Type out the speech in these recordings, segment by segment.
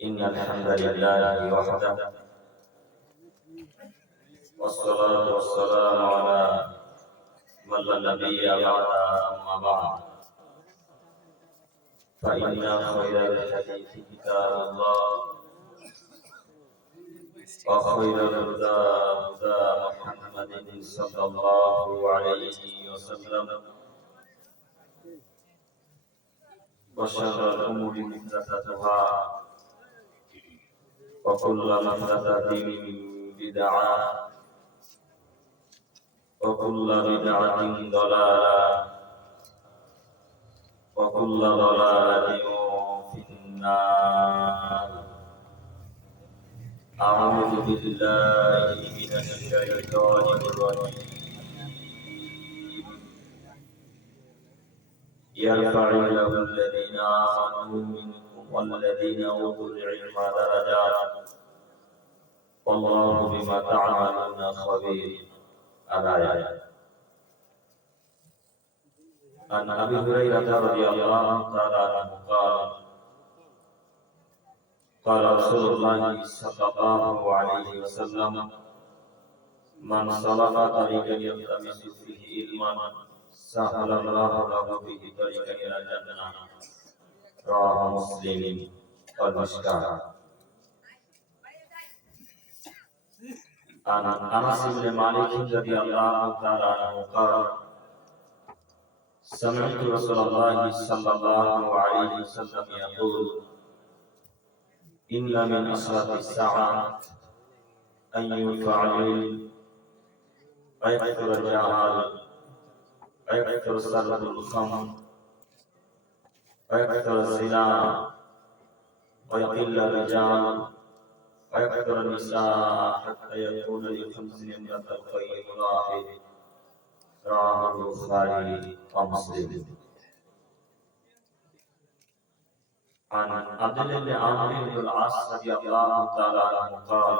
إن الحمد لله وحده والصلاة والسلام على من لا نبي بعده أما بعد فإن خير الحديث كتاب الله وخير الهدى هدى محمد صلى الله عليه وسلم وشر الأمور محدثاتها وكل محدثة بدعة وكل بدعة ضلالة وكل ضلالة في النار. أعوذ بالله من الشيطان الرجيم. يرفع الله الذين آمنوا منكم والذين أوتوا العلم درجات والله بما تعملون خبير. الآية. عن أبي هريرة رضي الله تعالى عنه قال رسول الله صلى الله عليه وسلم من سلك طريقا يلتمس فيه علما سهل الله له به طريقا إلى الجنة. رواه مسلم والمشكاة. عن أنس بن مالك رضي الله تعالى عنه قال سمعت رسول الله صلى الله عليه وسلم يقول إن من أشراط الساعة أن يرفع العلم ويكثر الجهال ويكثر سرد الخمر ويكثر الزنا ويقل الرجال ويكثر النساء حتى يكون لخمس امرأة الخير واحد. رواه البخاري ومسلم. عن عبد الله بن عمرو بن العاص رضي الله تعالى عنه قال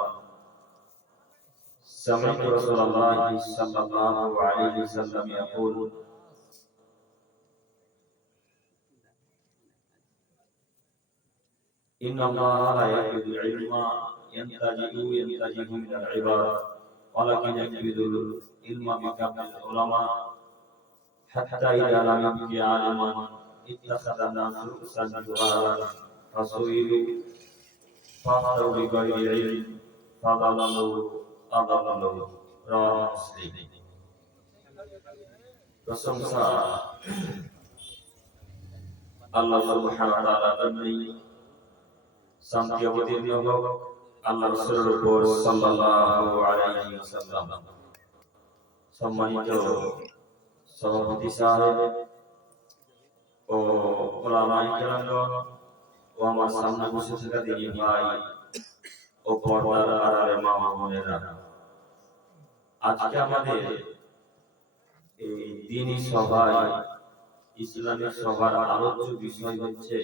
سمعت رسول الله صلى الله عليه وسلم يقول إن الله لا يقبض العلم ينتجه من العباد ولكن يقبض العلم بقبض العلماء حتى إذا لم يبق عالما اتخذ الناس رؤوسا جهالا فسئلوا فأفتوا بغير علم فضلوا أضلوا. رواه مسلم. প্রশংসা আল্লাহ সুবহানাহু ওয়া তাআলার জন্যই, শান্তি অবতীর্ণ হোক আল্লাহ রাসূলের উপর সাল্লাল্লাহু আলাইহি ওয়াসাল্লাম। সম্মানিত সভাপতি সাহেব ও ওলামায়ে কেরামগণ ও আমার সামনে বসে থাকা দিনী ভাই ও পর্দার আড়ালে মা ও বোনেরা, আজকে আমাদের এই দ্বীনি সভায় ইসলামিক সভার আলোচ্য বিষয় হচ্ছে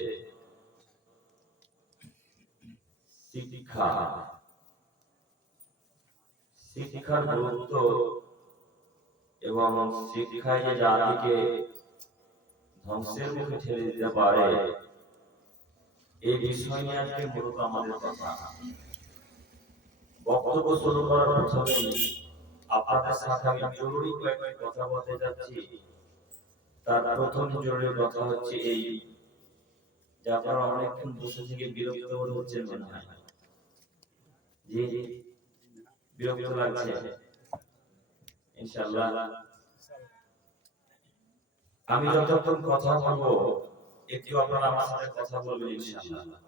শিক্ষা। শিক্ষার গুরুত্ব এবং শিক্ষায় যে জাতিকে ধ্বংসের মুখে ঠেলে দিতে পারে, এই বিষয় নিয়ে আজকে মূলত আমাদের কথা। বক্তব্য শুরু করার প্রথমে আপনাদের সাথে আমি জরুরি কয়েকটি কথা বলতে যাচ্ছি। তার প্রথম জরুরি কথা হচ্ছে এই যে আপনারা অনেকক্ষণ বসে থেকে বিরক্ত বোধ হচ্ছেন মনে হয়। জি বিরক্ত লাগছে? ইনশাআল্লাহ আমি যতক্ষণ কথা বলবো একটু আপনারা আমার সাথে কথা বলবেন ইনশাআল্লাহ।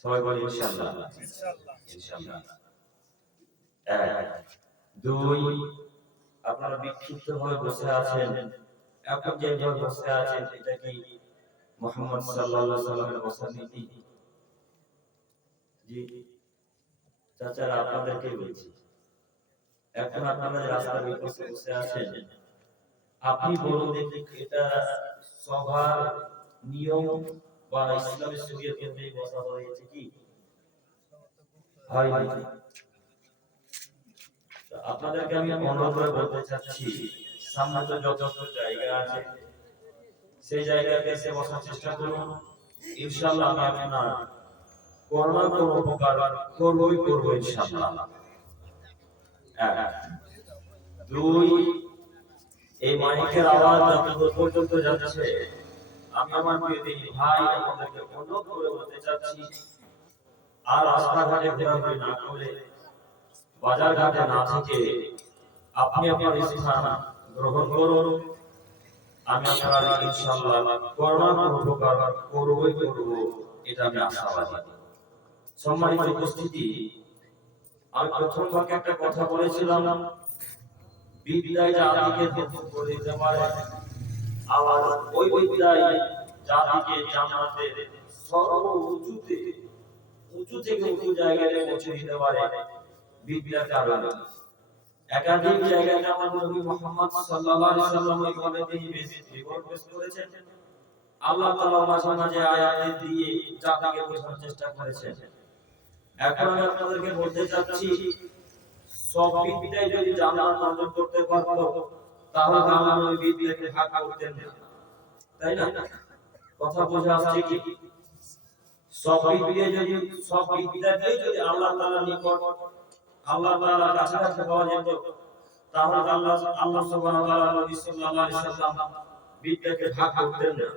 সবাই বলি ইনশাআল্লাহ। ইনশাআল্লাহ। এক, দুই, আপনারা বিক্ষিপ্ত হয়ে বসে আছেন, এখন যেভাবে বসে আছেন এটা কি মুহাম্মদ সাল্লাল্লাহু আলাইহি ওয়াসাল্লামের বসার নীতি? জি চাচারা আপনাদেরকে বলছি, এখন আপনারা রাস্তার বিপক্ষে বসে আছেন, আপনি বলুন দেখি এটা সভার নিয়ম বা ইসলামের শরীয়ত অনুযায়ী বসা হয়েছে কি হয়নি? আপনাদেরকে আমি অনুরোধ করে বলতে চাচ্ছি, সামনে তো যথেষ্ট জায়গা আছে, সেই জায়গাতে এসে বসার চেষ্টা করুন। ইনশাআল্লাহ আমি আপনার কোনো না কোনো উপকার করবই করবো ইনশাআল্লাহ। দুই, এই মাইকের আওয়াজ যতদূর পর্যন্ত যাচ্ছে, আমি আমার প্রিয় দিনী ভাই আমাদেরকে অনুরোধ করে বলতে চাচ্ছি, আর রাস্তাঘাটে ঘোরাঘুরি না করে, বাজার ঘাটে না থেকে আপনি আপনার স্থান গ্রহণ করুন। আমি আপনার ইনশাআল্লাহ করোনা উপকার করবই করব, এটা আমি আশাবাদী। সম্মানিত উপস্থিতি, আমি প্রথম ভাগে একটা কথা বলেছিলাম, বিদ্যায় জাতিকে ধ্বংস করে দিতে পারে, আবার ওই বিদ্যায় জাতিকে জান্নাতের সর্বোচ্চতে উঁচু থেকে উঁচু জায়গায় পৌঁছে দিতে পারে বিদ্যার কারণে। একাধিক জায়গায় আমাদের নবী মুহাম্মদ সাল্লাল্লাহু আলাইহি ওয়াসাল্লাম এইভাবে তিনি বিবরণ পেশ করেছেন। আল্লাহ তাআলা মাঝে মাঝে আয়াত দিয়ে জাতিকে বোঝানোর চেষ্টা করেছেন। এখন আমি আপনাদেরকে বলতে চাচ্ছি, সব বিদ্যায় যদি জান্নাত অর্জন করতে পারতো, তাহলে আমরা ওই বিদ্যাকে ভাগ করতেন না, তাই না? কথা বোঝা আসছে কি? সব বিদ্যাকে যদি আল্লাহ তাআলার নিকট, আল্লাহ তাআলার কাছাকাছি পাওয়া যেত, তাহলে আল্লাহ সুবহানাহু ওয়া তাআলা নবী সাল্লাল্লাহু আলাইহি ওয়াসাল্লাম বিদ্যাকে ভাগ করতেন না।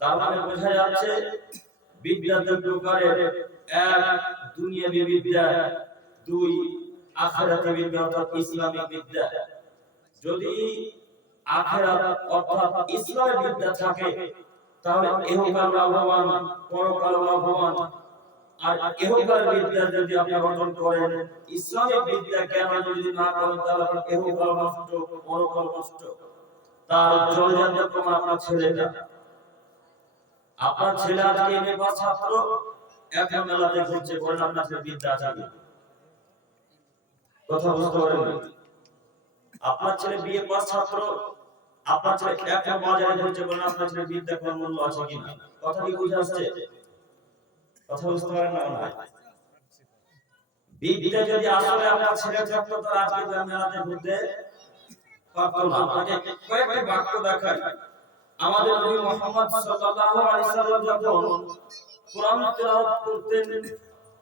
তার মানে বোঝা যাচ্ছে বিদ্যা দুই প্রকারের, এক দুনিয়াবী বিদ্যা, দুই আখিরাতি বিদ্যা অর্থাৎ ইসলামিক বিদ্যা। যদি আখিরাত অর্থাৎ ইসলামিক বিদ্যা থাকে, তাহলে ইহকাল লাভবান, পরকাল লাভবান। আর ইহকাল বিদ্যা যদি আপনি অর্জন করেন, ইসলামিক বিদ্যা জ্ঞান যদি না করেন, তাহলে ইহকাল নষ্ট, পরকাল নষ্ট। তার চলে যাবে তোমার আপনার ছেলেটা, আপনার ছেলে আজকে এমএ পাস ছাত্র, এখন মেলাতে ঘুরছে, বলেন আপনার ছেলে বিদ্যা আছে? কথা বুঝতে পারেন? আপনার ছেলে বিএ পাস ছাত্র, আপনার ছেলে এখন বাজারে ঘুরছে, বলেন আপনার ছেলে বিদ্যা কোন মূল্য আছে কিনা? কথা কি বুঝে আসছে? কথা বুঝতে পারেন না? বিদ্যা যদি আসলে আপনার ছেলে থাকতো, তো আজকে মেলাতে ঘুরতে পারতো না। আপনাকে কয়েকটি বাক্য দেখাই। আমাদের নবী মুহাম্মদ সাল্লাল্লাহু আলাইহি ওয়াসাল্লাম যখন কোরআন তেলাওয়াত করতেন,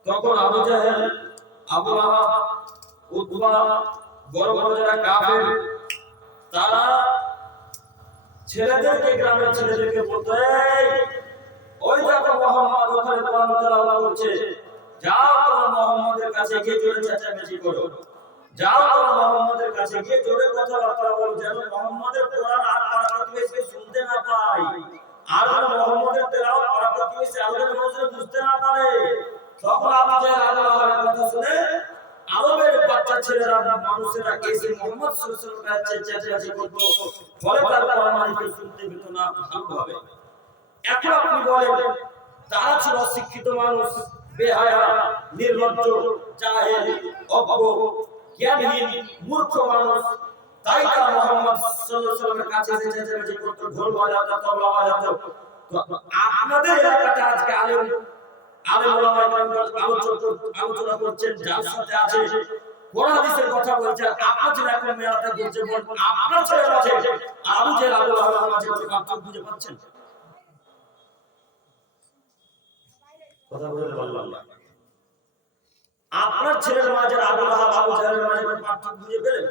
তখন আবু জাহেল, আবু লাহাব, উতবা, বড় বড় যারা কাফের, তারা ছেলেদেরকে, গ্রামের ছেলেদেরকে বলতো, এই ওই দেখো মুহাম্মদ ওখানে কোরআন তেলাওয়াত করছে, যাও তোমরা মুহাম্মদের কাছে গিয়ে জোরে চেঁচামেচি করো, যাও তোমরা মুহাম্মদের কাছে গিয়ে জোরে কথাবার্তা বলো, যেন মুহাম্মদের কোরআন আর পাড়া প্রতিবেশী শুনতে না পায়, আর মুহাম্মদের তেলাওয়াত পাড়া প্রতিবেশী আরবের মানুষরা বুঝতে না পারে। তখন আবু জাহেল আল্লাহর কথা শুনে আরবের বাচ্চা ছেলেরা, মানুষেরা এসে মুহাম্মদ সাল্লাল্লাহু আলাইহি ওয়াসাল্লামের কাছে চেঁচামেচি করত, ফলে তার কোরআন শুনতে পেত না ভালোভাবে। এখন আপনি বলেন, তারা ছিল অশিক্ষিত মানুষ, বেহায়া, নির্লজ্জ, জাহেল, অজ্ঞ, জ্ঞানহীন, মূর্খ মানুষ। তাই তারা মুহাম্মদ সাল্লাল্লাহু আলাইহি ওয়াসাল্লামের কাছে এসে চেঁচামেচি করত, ঢোল বাজাতো, তবলা বাজাতো। তো আপনাদের এলাকাতে আজকে আলেম ওলামা আলোচনা করছেন, যার সাথে আছে কোরআন হাদিসের কথা বলছেন, আপনার ছেলে এখন মেলাতে ঘুরছে, বলেন আপনার ছেলের মাঝে আবু জাহেল, আবু লাহাবের মাঝে পার্থক্য খুঁজে পাচ্ছেন? কথা বলতে পারলাম না। আপনার ছেলের মাঝে আবু লাহাব, আবু জাহেলের মাঝে পার্থক্য খুঁজে পেলেন?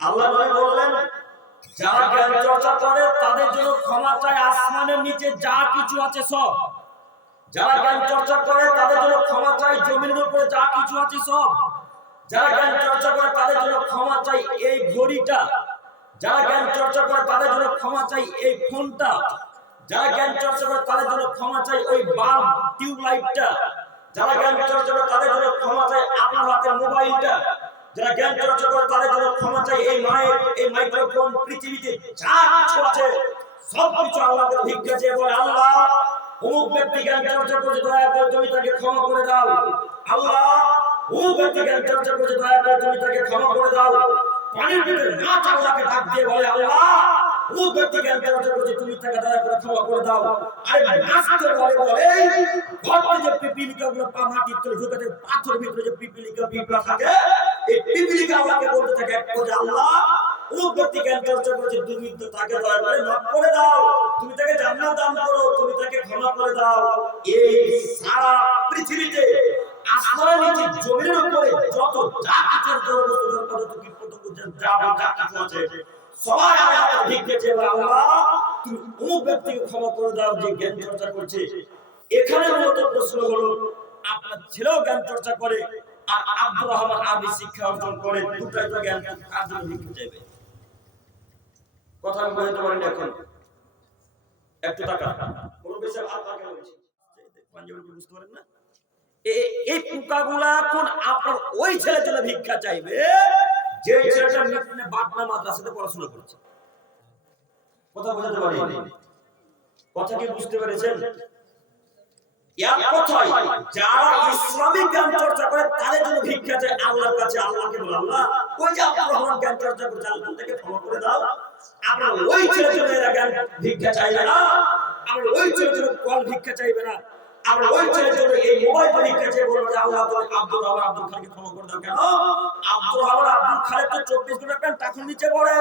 আল্লাহ নবী বললেন, যারা জ্ঞান চর্চা করে তাদের জন্য ক্ষমা চাই আসমানের নিচে যা কিছু আছে সব। যারা জ্ঞান চর্চা করে তাদের জন্য ক্ষমা চাই জমিনের উপরে যা কিছু আছে সব। যারা জ্ঞান চর্চা করে তাদের জন্য ক্ষমা চাই এই ঘড়িটা। যারা জ্ঞান চর্চা করে তাদের জন্য ক্ষমা চাই এই ফোনটা। যারা জ্ঞান চর্চা করে তাদের জন্য ক্ষমা চাই ওই বাল্ব, টিউবলাইটটা। যারা জ্ঞান চর্চা করে তাদের জন্য ক্ষমা চাই আপনার হাতের মোবাইলটা। যারা জ্ঞান চর্চা করে তাদের জন্য ক্ষমা চাই এই মাইক, এই মাইক্রোফোন, পৃথিবীতে যা কিছু আছে সবকিছু আল্লাহকে ভিক্ষা চেয়ে বলে, আল্লাহ অমুক ব্যক্তি জ্ঞান চর্চা করছে, দয়া করে তুমি তাকে ক্ষমা করে দাও। আল্লাহ অমুক ব্যক্তি জ্ঞান চর্চা করছে, দয়া করে তুমি তাকে ক্ষমা করে দাও। পানির ভিতরে মাছ আল্লাহকে ডাক দিয়ে বলে, আল্লাহ অমুক ব্যক্তি জ্ঞান চর্চা করছে, তুমি তাকে দয়া করে ক্ষমা করে দাও। আরে মাছ তো বলে গর্তে যে পিপিলিকা গুলো মাটির তলে ঢুকে থাকে, পাথরের ভিতরে যে পিপিলিকা পিঁপড়া থাকে, এই পিপিলিকা আল্লাহকে বলতে থাকে, আল্লাহ অমুক ব্যক্তি জ্ঞান চর্চা করেছে, তুমি তো তাকে দয়া করে মাফ করে দাও, তুমি তাকে জান্নাত দান করো, তুমি তাকে ক্ষমা করে দাও। এই সারা পৃথিবীতে আসমানের নিচে জমিনের উপরে যত যা কিছু জড়বস্তু পদার্থ কীটপতঙ্গ যা কিছু আছে সবাই আল্লাহর ভিক্ষে চেয়ে আল্লাহ তুমি অমুক ব্যক্তিকে ক্ষমা করে দাও যে জ্ঞান চর্চা করছে। এখানে মূলত প্রশ্ন হলো আপনার ছেলেও জ্ঞান চর্চা করে আর আব্দুর রহমান আরবি শিক্ষা অর্জন করে, দুটাই তো জ্ঞান কার জন্য ভিক্ষে চাইবে? কথা আমি বলতে পারি না এখন একটু টাকা কোনো বেশি আপনাকে বলছি পাঞ্জাবি বুঝতে পারেন না? এই পোকাগুলা এখন আপনার ওই ছেলে চলে ভিক্ষা চাইবে যে ছেলেটা মিটনে বাটনা মাদ্রাসাতে পড়াশোনা করছে। কথা বোঝাতে পারি? কথা কি বুঝতে পেরেছেন? এক কথায় যারা ইসলামিক জ্ঞান চর্চা করে তাদের জন্য ভিক্ষা চায় আল্লাহর কাছে। আল্লাহকে বলে আল্লাহ ওই যে আব্দুর রহমান জ্ঞান চর্চা করছে, আল্লাহ তাকে ক্ষমা করে দাও। আপনার ওই ছেলে চলে এরা জ্ঞান ভিক্ষা চাইবে না, আমরা ওই ছেলে চলে কল ভিক্ষা চাইবে না, আমরা ওই ছেলে চলে এই মোবাইল ভিক্ষা চাই বলবো যে আল্লাহ তুমি আব্দুর রহমান আব্দুল খালিকে ক্ষমা করে দাও। কেন? আব্দুর রহমান আব্দুল খালিক তো 24 ঘন্টা প্যান্ট টাকুর নিচে পড়ে,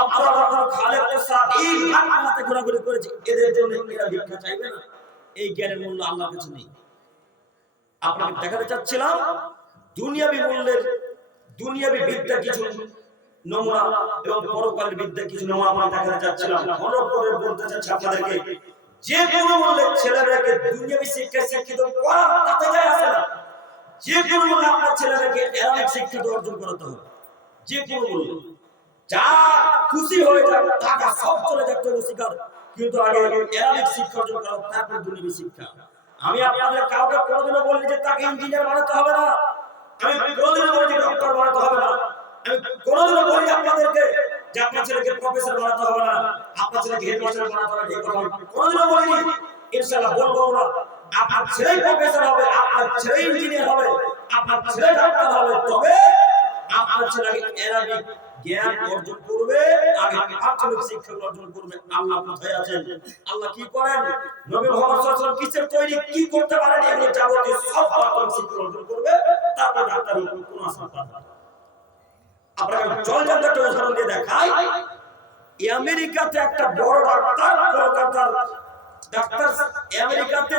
আব্দুর রহমান খালিক তো সারাদিন রাতে ঘোরাঘুরি করেছে, এদের জন্য এরা ভিক্ষা চাইবে না। এই জ্ঞানের মূল্য আল্লাহর কাছে নেই। আপনাকে দেখাতে চাচ্ছিলাম দুনিয়াবি মূল্যের দুনিয়াবি বিদ্যা কিছু নমুনা এবং পরকালের বিদ্যা কিছু নমুনা আপনাকে দেখাতে চাচ্ছিলাম। অনুরোধ করে বলতে চাচ্ছি আপনাদেরকে, যে কোনো মূল্যে ছেলেমেয়েকে দুনিয়াবি শিক্ষায় শিক্ষিত করা তাতে যায় আসে না। যে কোনো মূল্যে আপনার ছেলেমেয়েকে এরানিক শিক্ষিত অর্জন করাতে হবে, যে কোনো মূল্যে। যা খুশি হয়ে যাক, টাকা সব চলে যাক, তবু শিকার, কিন্তু আগে এরানিক শিক্ষা অর্জন করা, তারপর দুনিয়াবি শিক্ষা। আমি আপনাদের কাউকে কোনোদিনও বলি যে তাকে ইঞ্জিনিয়ার বানাতে হবে না, আমি কোনোদিনও বলি যে ডক্টর বানাতে হবে না, আমি কোনোদিনও বলি আপনাদেরকে যে আপনার ছেলেকে প্রফেসর বানাতে হবে না, আপনার ছেলেকে হেডমাস্টার বানাতে হবে, এই কথা আমি কোনোদিনও বলিনি, ইনশাআল্লাহ বলবো না। আপনার ছেলে প্রফেসর হবে, আপনার ছেলে ইঞ্জিনিয়ার হবে, আপনার ছেলে ডাক্তার হবে, তবে আপনার ছেলেকে এরাবিক জ্ঞান অর্জন করবে, আগে প্রাথমিক শিক্ষা অর্জন করবে। আল্লাহ কোথায় আছেন? আল্লাহ কি করেন? নবী মুহাম্মদ সাল্লাল্লাহু আলাইহি ওয়াসাল্লাম কিসের তৈরি, কি করতে পারেন, এগুলো যাবতীয় সব প্রাথমিক শিক্ষা অর্জন করবে, তারপর ডাক্তার হবে, কোনো আশা পাবে। আপনাকে জলজান্ত একটা উদাহরণ দিয়ে দেখাই। আমেরিকাতে একটা বড় ডাক্তার, কলকাতার ডাক্তার আমেরিকাতে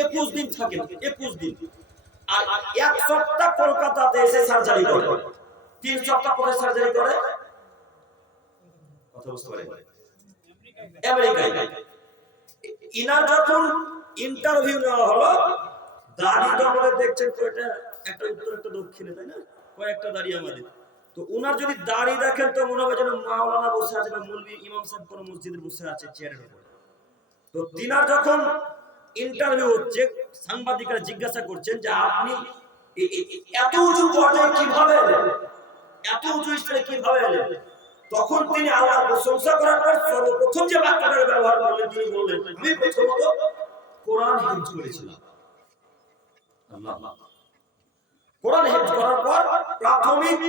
21 দিন থাকেন, 21 দিন, আর এক সপ্তাহ কলকাতাতে এসে সার্জারি করে, 3 সপ্তাহ কোথায় সার্জারি করে? কথা বুঝতে পারেন? আমেরিকায়। ইনার যখন ইন্টারভিউ নেওয়া হলো, দাড়ি তো আমাদের দেখছেন কয়টা, একটা উত্তর একটা দক্ষিণে, তাই না? কয়েকটা দাড়ি আমাদের। তো উনার যদি দাড়ি দেখেন তো মনে হবে যেন মাওলানা বসে আছে বা মৌলভী ইমাম সাহেব কোন মসজিদের বসে আছে চেয়ারের উপর। তো তিনার যখন ইন্টারভিউ হচ্ছে, সাংবাদিকরা জিজ্ঞাসা করছেন যে আপনি এত উঁচু পর্যায়ে কিভাবে এলেন, এত উঁচু স্তরে কিভাবে এলেন? তখন তিনি আল্লাহর প্রশংসা করার পর সর্বপ্রথম যে বাক্যটা ব্যবহার করলেন, তিনি বললেন আমি প্রথমত কোরআন হিফজ করেছিলাম। আল্লাহ, কোরআন হিফজ করার পর প্রাথমিক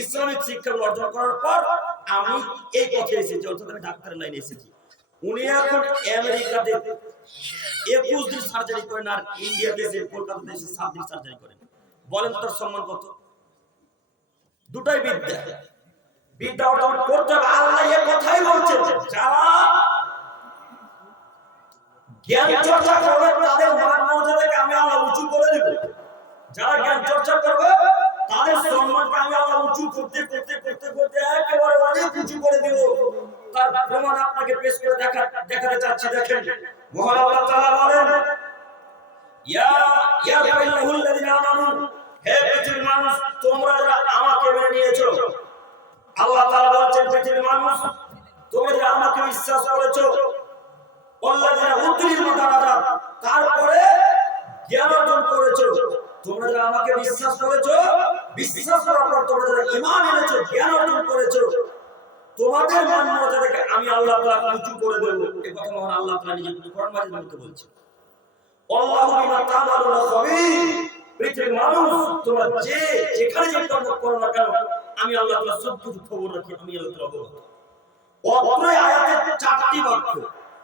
ইসলামিক শিক্ষা অর্জন করার পর আমি এই পথে এসেছি, অর্থাৎ আমি ডাক্তারের লাইনে এসেছি। উনি এখন আমেরিকাতে 21 দিন সার্জারি করেন, আর ইন্ডিয়াতে এসে কলকাতাতে এসে 7 দিন সার্জারি করেন। বলেন তার সম্মান কত? দুটাই বিদ্যা, বিদ্যা অর্জন করতে হবে। আল্লাহ এই কথাই বলছেন, যারা জ্ঞান চর্চা করবে তাদের মান মর্যাদাকে আমি আল্লাহ উঁচু করে দেব। যারা জ্ঞান চর্চা করবে তাদের সম্মানকে আমি আল্লাহ উঁচু করতে করতে করতে করতে একেবারে অনেক উঁচু করে দেব। তার প্রমাণ আপনাকে পেশ করে দেখাতে চাচ্ছি। দেখেন, মহান আল্লাহ তাআলা বলেন, ইয়া আইয়ুহাল্লাযীনা আমানু, হে পৃথিবীর মানুষ, তোমরা যারা আমাকে মেনে নিয়েছো। আল্লাহ তাআলা বলেন, পৃথিবীর মানুষ, তোমরা যারা আমাকে বিশ্বাস করেছো, আল্লাযীনা উতুল দারাজাত, তারপরে জ্ঞান অর্জন করেছো। তোমরা যারা আমাকে বিশ্বাস করেছো, বিশ্বাস করার পর তোমরা যারা ঈমান এনেছো, জ্ঞান অর্জন করেছো, তোমাদের মান মর্যাদাকে আমি আল্লাহ তাআলা উঁচু করে দেব। এই কথা মহান আল্লাহ তাআলা নিজে কোরআন মাজিদের মধ্যে বলছেন। আল্লাহু বিমা তা'মালুনা খাবীর। পৃথিবীর মানুষ, তোমরা যেখানে যে কর্ম করো না কেন, আমি আল্লাহ তাআলা সব কিছু খবর রাখি, আমি আল্লাহ তাআলা অবগত। অত্র আয়াতে 4টি বাক্য,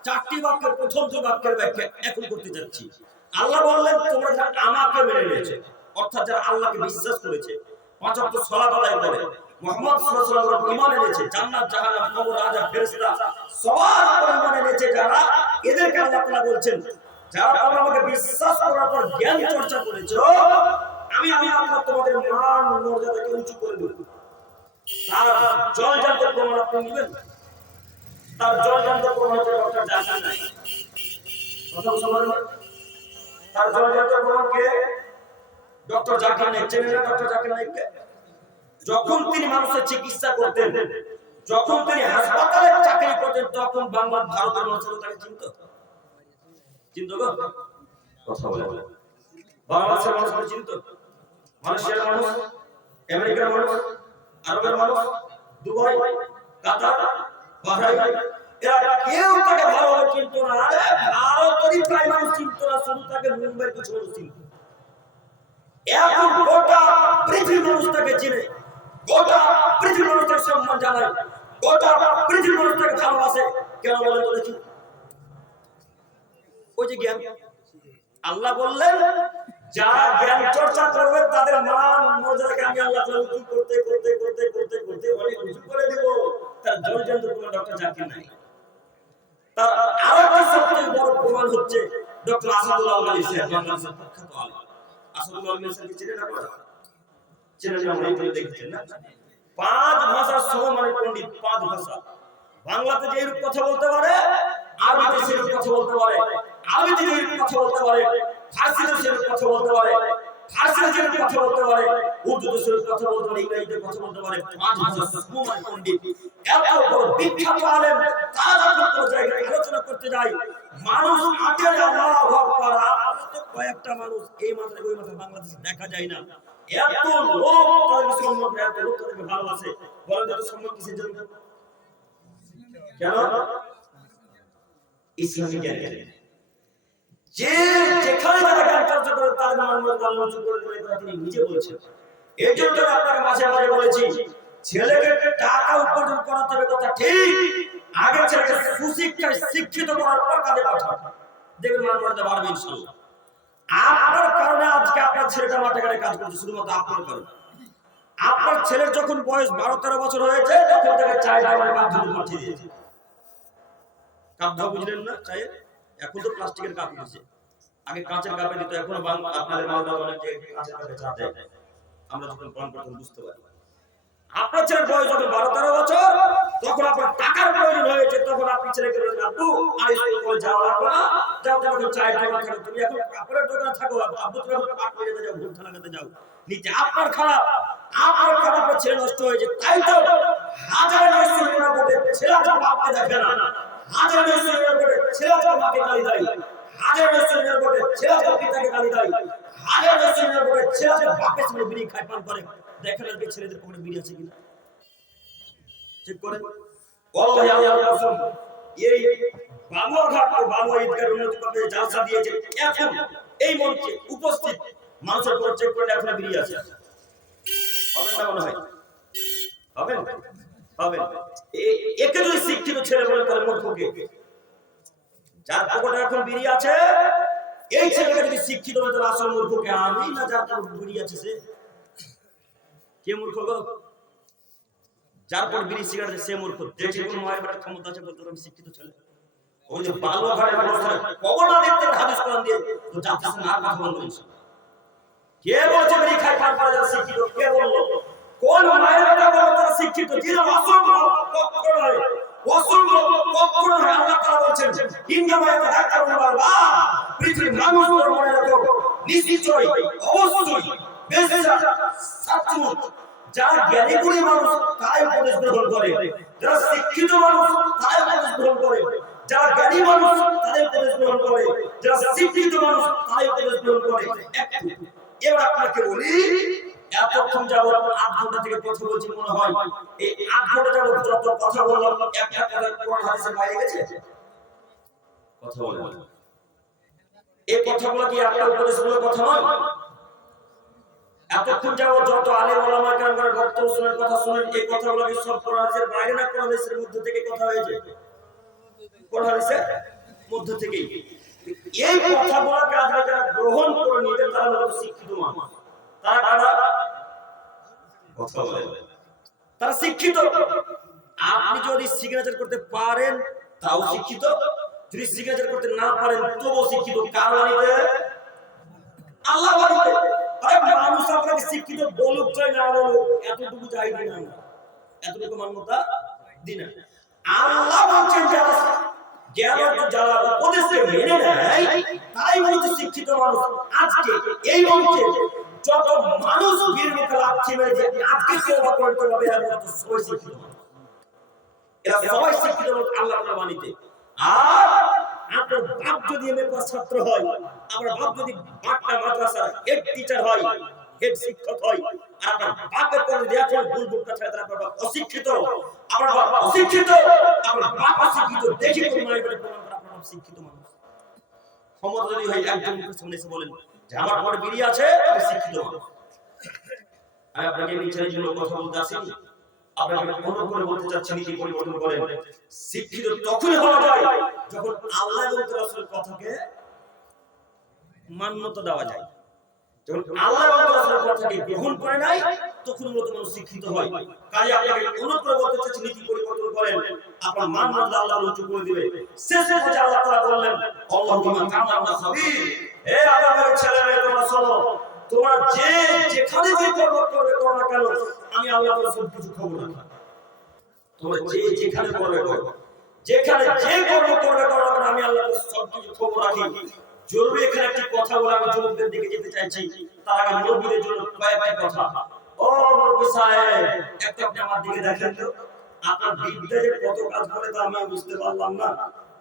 4টি বাক্যের প্রথম যে বাক্যের ব্যাখ্যা এখন করতে যাচ্ছি। আল্লাহ বললেন, তোমরা যারা আমাকে মেনে নিয়েছো, অর্থাৎ যারা আল্লাহকে বিশ্বাস করেছে, 5 ওয়াক্ত সালাত আদায় করে, মুহাম্মদ সাল্লাল্লাহু আলাইহি ওয়াসাল্লাম ঈমান এনেছে, জান্নাত জাহান্নাম কবর আযাব ফেরেশতা সবার উপর ঈমান এনেছে যারা, এদেরকে আল্লাহ তাআলা বলছেন যারা তোমরা আমাকে বিশ্বাস করার পর জ্ঞান চর্চা করেছো, আমি আল্লাহ তোমাদের মান মর্যাদাকে উঁচু করে দেব। তার জলজান্ত প্রমাণ আপনি নেবেন, তার জলজান্ত প্রমাণ হচ্ছে ডক্টর জাকির নাইক। কথা বুঝতে পারলেন? তার জলজান্ত প্রমাণকে ডক্টর জাকির নাইক, চেনেন না ডক্টর জাকির নাইককে? যখন তিনি মানুষের চিকিৎসা করতেন, যখন তিনি হাসপাতালে চাকরি করতেন, তখন বাংলা ভারতের মানুষরা তাকে চিনত গো? কথা বলে বাংলাদেশের মানুষরা চিনত, মালয়েশিয়ার মানুষ, আমেরিকার মানুষ, আরবের মানুষ, দুবাই, কাতার, বাহরাইন, এরা কেউ তাকে ভালোভাবে চিনত না। আরে ভারতেরই প্রায় মানুষ চিনত না, শুধু তাকে মুম্বাইয়ের কিছু মানুষ চিনত। এখন গোটা পৃথিবীর মানুষ তাকে চিনে, গোটা পৃথিবীর মানুষ তাকে সম্মান জানায়, গোটা পৃথিবীর মানুষ তাকে ভালোবাসে। কেন বলেন তো দেখি? ওই যে জ্ঞান, আল্লাহ বললেন যারা জ্ঞান চর্চা করবে তাদের মান মর্যাদাকে আমি আল্লাহ তাআলা উঁচু করতে করতে করতে করতে করতে অনেক উঁচু করে দেব। তার জলজান্ত প্রমাণ ডক্টর জাকির নাইক। তার আরেকটা সবচেয়ে বড় প্রমাণ হচ্ছে ডক্টর আসাদুল্লাহ আলী সাহেব, বাংলাদেশের প্রখ্যাত আলেম। আসাদুল্লাহ আলী সাহেবকে চিনেন আপনারা? চিনেন না? আমরা এইগুলো দেখেছেন না? 5 ভাষার সমমানের পণ্ডিত, 5 ভাষা। বাংলাতে যে রূপ কথা বলতে পারে, আরবিতে সেই রূপ কথা বলতে পারে, আরবিতে যে রূপ কথা বলতে পারে, ফার্সিতে সেই রূপ কথা বলতে পারে, ফার্সিতে যে রূপ কথা বলতে পারে, উর্দুতে সেই রূপ কথা বলতে পারে, ইংরেজিতে কথা বলতে পারে। 5 ভাষার সমমানের পণ্ডিত, এত বড় বিখ্যাত আলেম। তারা যখন কোনো জায়গায় আলোচনা করতে যায়, মানুষ আটে আল্লাহু আকবার। আমরা তো কয়েকটা মানুষ এই মাত্র ওই মাত্র বাংলাদেশে দেখা যায় না। এত লোক তাদের সম্মান, এত লোক তাদেরকে ভালোবাসে। বলেন তো সম্মান কিসের জন্য? কেন? ইসলামিক জ্ঞান। যে যেখানে যারা জ্ঞান চর্চা করে তাদের মান মর্যাদা আল্লাহ উঁচু করে দেবে, তিনি নিজে বলেছেন। এই জন্য আপনাকে মাঝে মাঝে বলেছি, ছেলেকে টাকা উপার্জন করাতে হবে, কথা ঠিক। আগে ছেলেকে সুশিক্ষায় শিক্ষিত করার পর কাজে পাঠান, দেখবেন মান মর্যাদা বাড়বে ইনশাআল্লাহ। আপনার কারণে আজকে আপনার ছেলেটা মাঠে ঘাটে কাজ করছে, শুধুমাত্র আপনার কারণে। আপনার ছেলের যখন বয়স 12-13 বছর হয়েছে, তখন তাকে চায়ের দোকানে কাপ ধরে পাঠিয়ে দিয়েছে। কাপ ধোয়া বুঝলেন না? চায়ের এখন তো প্লাস্টিকের কাপ উঠেছে, আগে কাঁচের কাপে দিত। এখন আপনাদের মালদা অনেকে কাঁচের কাপে চা দেয়। আমরা যখন পান করতাম বুঝতে পারি। আপনার ছেলের বয়স যখন 12-13 বছর, তখন আপনার টাকার প্রয়োজন হয়েছে, তখন আপনি ছেলেকে বলেন, আব্বু আর স্কুল কলেজ যাওয়া লাগবে না, যাও তুমি এখন চায়ের দোকানে থাকো, তুমি এখন কাপড়ের দোকানে থাকো, আব্বু তুমি এখন পাট মেরে যাও, ভুট্টা লাগাতে যাও। নিচে আপনার খারাপ, আপনার খারাপ, আপনার ছেলে নষ্ট হয়েছে। তাই তো হাজার নৈশূন্যের মধ্যে ছেলে তার বাপকে দেখে না, হাজার নৈশূন্যের মধ্যে ছেলে তার মাকে গালি দেয়, হাজার নৈশূন্যের মধ্যে ছেলে তার পিতাকে গালি দেয়, হাজার নৈশূন্যের মধ্যে ছেলে তার বাপের সামনে বিড়ি খায়, পান করে। দেখেন আজকে ছেলেদের পকেটে বিড়ি আছে কিনা, চেক করেন। ওয়াল্লাহি আল্লাহর কসম, এই বালুয়াঘাট আর বালুয়া ঈদগাহ উন্নতি করতে জালসা দিয়েছে, এখন এই মঞ্চে উপস্থিত মানুষের পর চেক করলে এখন বিড়ি আছে। হবে না মনে হয়? হবে না? হবে। একে যদি শিক্ষিত ছেলে বলে তাহলে মূর্খকে। যার পকেটে এখন বিড়ি আছে, এই ছেলেকে যদি শিক্ষিত বলে তাহলে আসল মূর্খকে। আমি না যার পকেটে বিড়ি আছে সে কে মূর্খ গো? যার পর বিড়ি সিগারেট সে মূর্খ। দেখে কোন মায়ের বাড়ির ক্ষমতা আছে বলতে আমি শিক্ষিত ছেলে? ওই যে বালুয়াঘাটের মানুষরা কবর না দেখতে হাদিস কোরআন দিয়ে তো জানতেছেন না, কথা বলবেন ইনশাআল্লাহ। কে বলছে বিড়ি খায় পান করে যারা শিক্ষিত? কে বললো? কোন মায়ের বাড়িটা বলো তারা শিক্ষিত? যিনি অসম্ভব কখনো নয়, অসম্ভব কখনো নয়। আল্লাহ তাআলা বলছেন, ইন্নামা ইয়াতাযাক্কারুল্লাহ, পৃথিবীর মানুষগুলো মনে রাখো, নিশ্চয়ই অবশ্যই বেশিরভাগ সৎমুখ যারা জ্ঞানী গুণী মানুষ তারাই উপদেশ গ্রহণ করে, যারা শিক্ষিত মানুষ তারাই উপদেশ গ্রহণ করে, যারা জ্ঞানী মানুষ তারাই উপদেশ গ্রহণ করে, যারা শিক্ষিত মানুষ তারাই উপদেশ গ্রহণ করে। এবার আপনাকে বলি, এতক্ষণ যাবত 8 ঘন্টা থেকে কথা বলছি, মনে হয় এই 8 ঘন্টা যাবত যত কথা বললাম একটা কথা কোরআন হাদিসের বাইরে গেছে? কথা বলেন। এই কথাগুলো কি একটা উপদেশমূলক কথা নয়? এতক্ষণ যাবত যত আলেম ওলামা কেরামের বক্তব্য শুনেন, কথা শুনেন, এই কথাগুলো কি সব কোরআন হাদিসের বাইরে না কোরআন হাদিসের মধ্যে থেকে কথা হয়েছে? কোরআন হাদিসের মধ্যে থেকেই। এই কথাগুলোকে আজকে যারা গ্রহণ করে নিবে তারা হলো শিক্ষিত মানুষ। তারা কথা বলে তারা শিক্ষিত। আপনি যদি সিগনেচার করতে পারেন তাও শিক্ষিত, যদি সিগনেচার করতে না পারেন তবুও শিক্ষিত। কার বাণীতে? আল্লাহ বাণীতে। আরে মানুষ আপনাকে শিক্ষিত বলুক চাই না বলুক, এতটুকু চাই না, এতটুকু মান্যতা দিন না। আল্লাহ বলছেন যারা জ্ঞান অর্জন, যারা উপদেশকে মেনে নেয় তাই হচ্ছে শিক্ষিত মানুষ। আজকে এই মঞ্চে যত মানুষ বীর মুখে লাথি মেরে যে আজকে তওবা করতে হবে, এরা তো সবাই শিক্ষিত মানুষ। এরা সবাই শিক্ষিত মানুষ আল্লাহ তাআলার বাণীতে। আর আপনার বাপ যদি এমএ পাস ছাত্র হয়, আমার বাপ যদি বাটনা মাদ্রাসার হেড টিচার হয়, হেড শিক্ষক হয়, আর আপনার বাপের পরে যদি এখন ভুল ভুলটা ছাড়া তার আপনার বাপ অশিক্ষিত, আপনার বাপ অশিক্ষিত, আপনার বাপ অশিক্ষিত, দেখি কোন মায়ের বলে প্রমাণ করে আপনার বাপ শিক্ষিত মানুষ। ক্ষমতা যদি হয় একজন সামনে এসে বলেন যে আমার পরে বেরিয়ে আছে আমি শিক্ষিত মানুষ। আমি আপনাকে বিচারের জন্য কথা বলতে আসিনি, আপনাকে অনুরোধ করে বলতে চাচ্ছি নীতি পরিবর্তন করেন। শিক্ষিত তখনই হওয়া যায় যখন আল্লাহ এবং তার রাসূলের কথাকে মান্যতা দেওয়া যায়। যখন আল্লাহ এবং তার রাসূলের কথাকে গ্রহণ করে নাই তখন মূলত মানুষ শিক্ষিত হয়। কাজে আপনাকে অনুরোধ করে বলতে চাচ্ছি নীতি পরিবর্তন করেন, আপনার মান মর্যাদা আল্লাহ উঁচু করে দিবে। শেষে পর্যায়ে আল্লাহ তাআলা বললেন আল্লাহু বিমা তা'মালুনা খাবীর। হে আদমের ছেলেমেয়ে তোমরা শোনো, তোমরা যে যেখানে যে কর্ম করবে করো না কেন আমি আল্লাহ তাআলা সব কিছু খবর রাখি। তোমরা যে যেখানে করবে করো, যেখানে যে কর্ম করবে করো না কেন আমি আল্লাহ তাআলা সব কিছু খবর রাখি। জরুরি এখানে একটি কথা বলে আমি যুবকদের দিকে যেতে চাইছি, তার আগে মুরব্বিদের জন্য কয়েকটি কথা। ও মুরব্বি সাহেব, একটু আপনি আমার দিকে দেখেন তো, আপনার বিদ্যা যে কত কাজ করে তা আমি বুঝতে পারলাম না,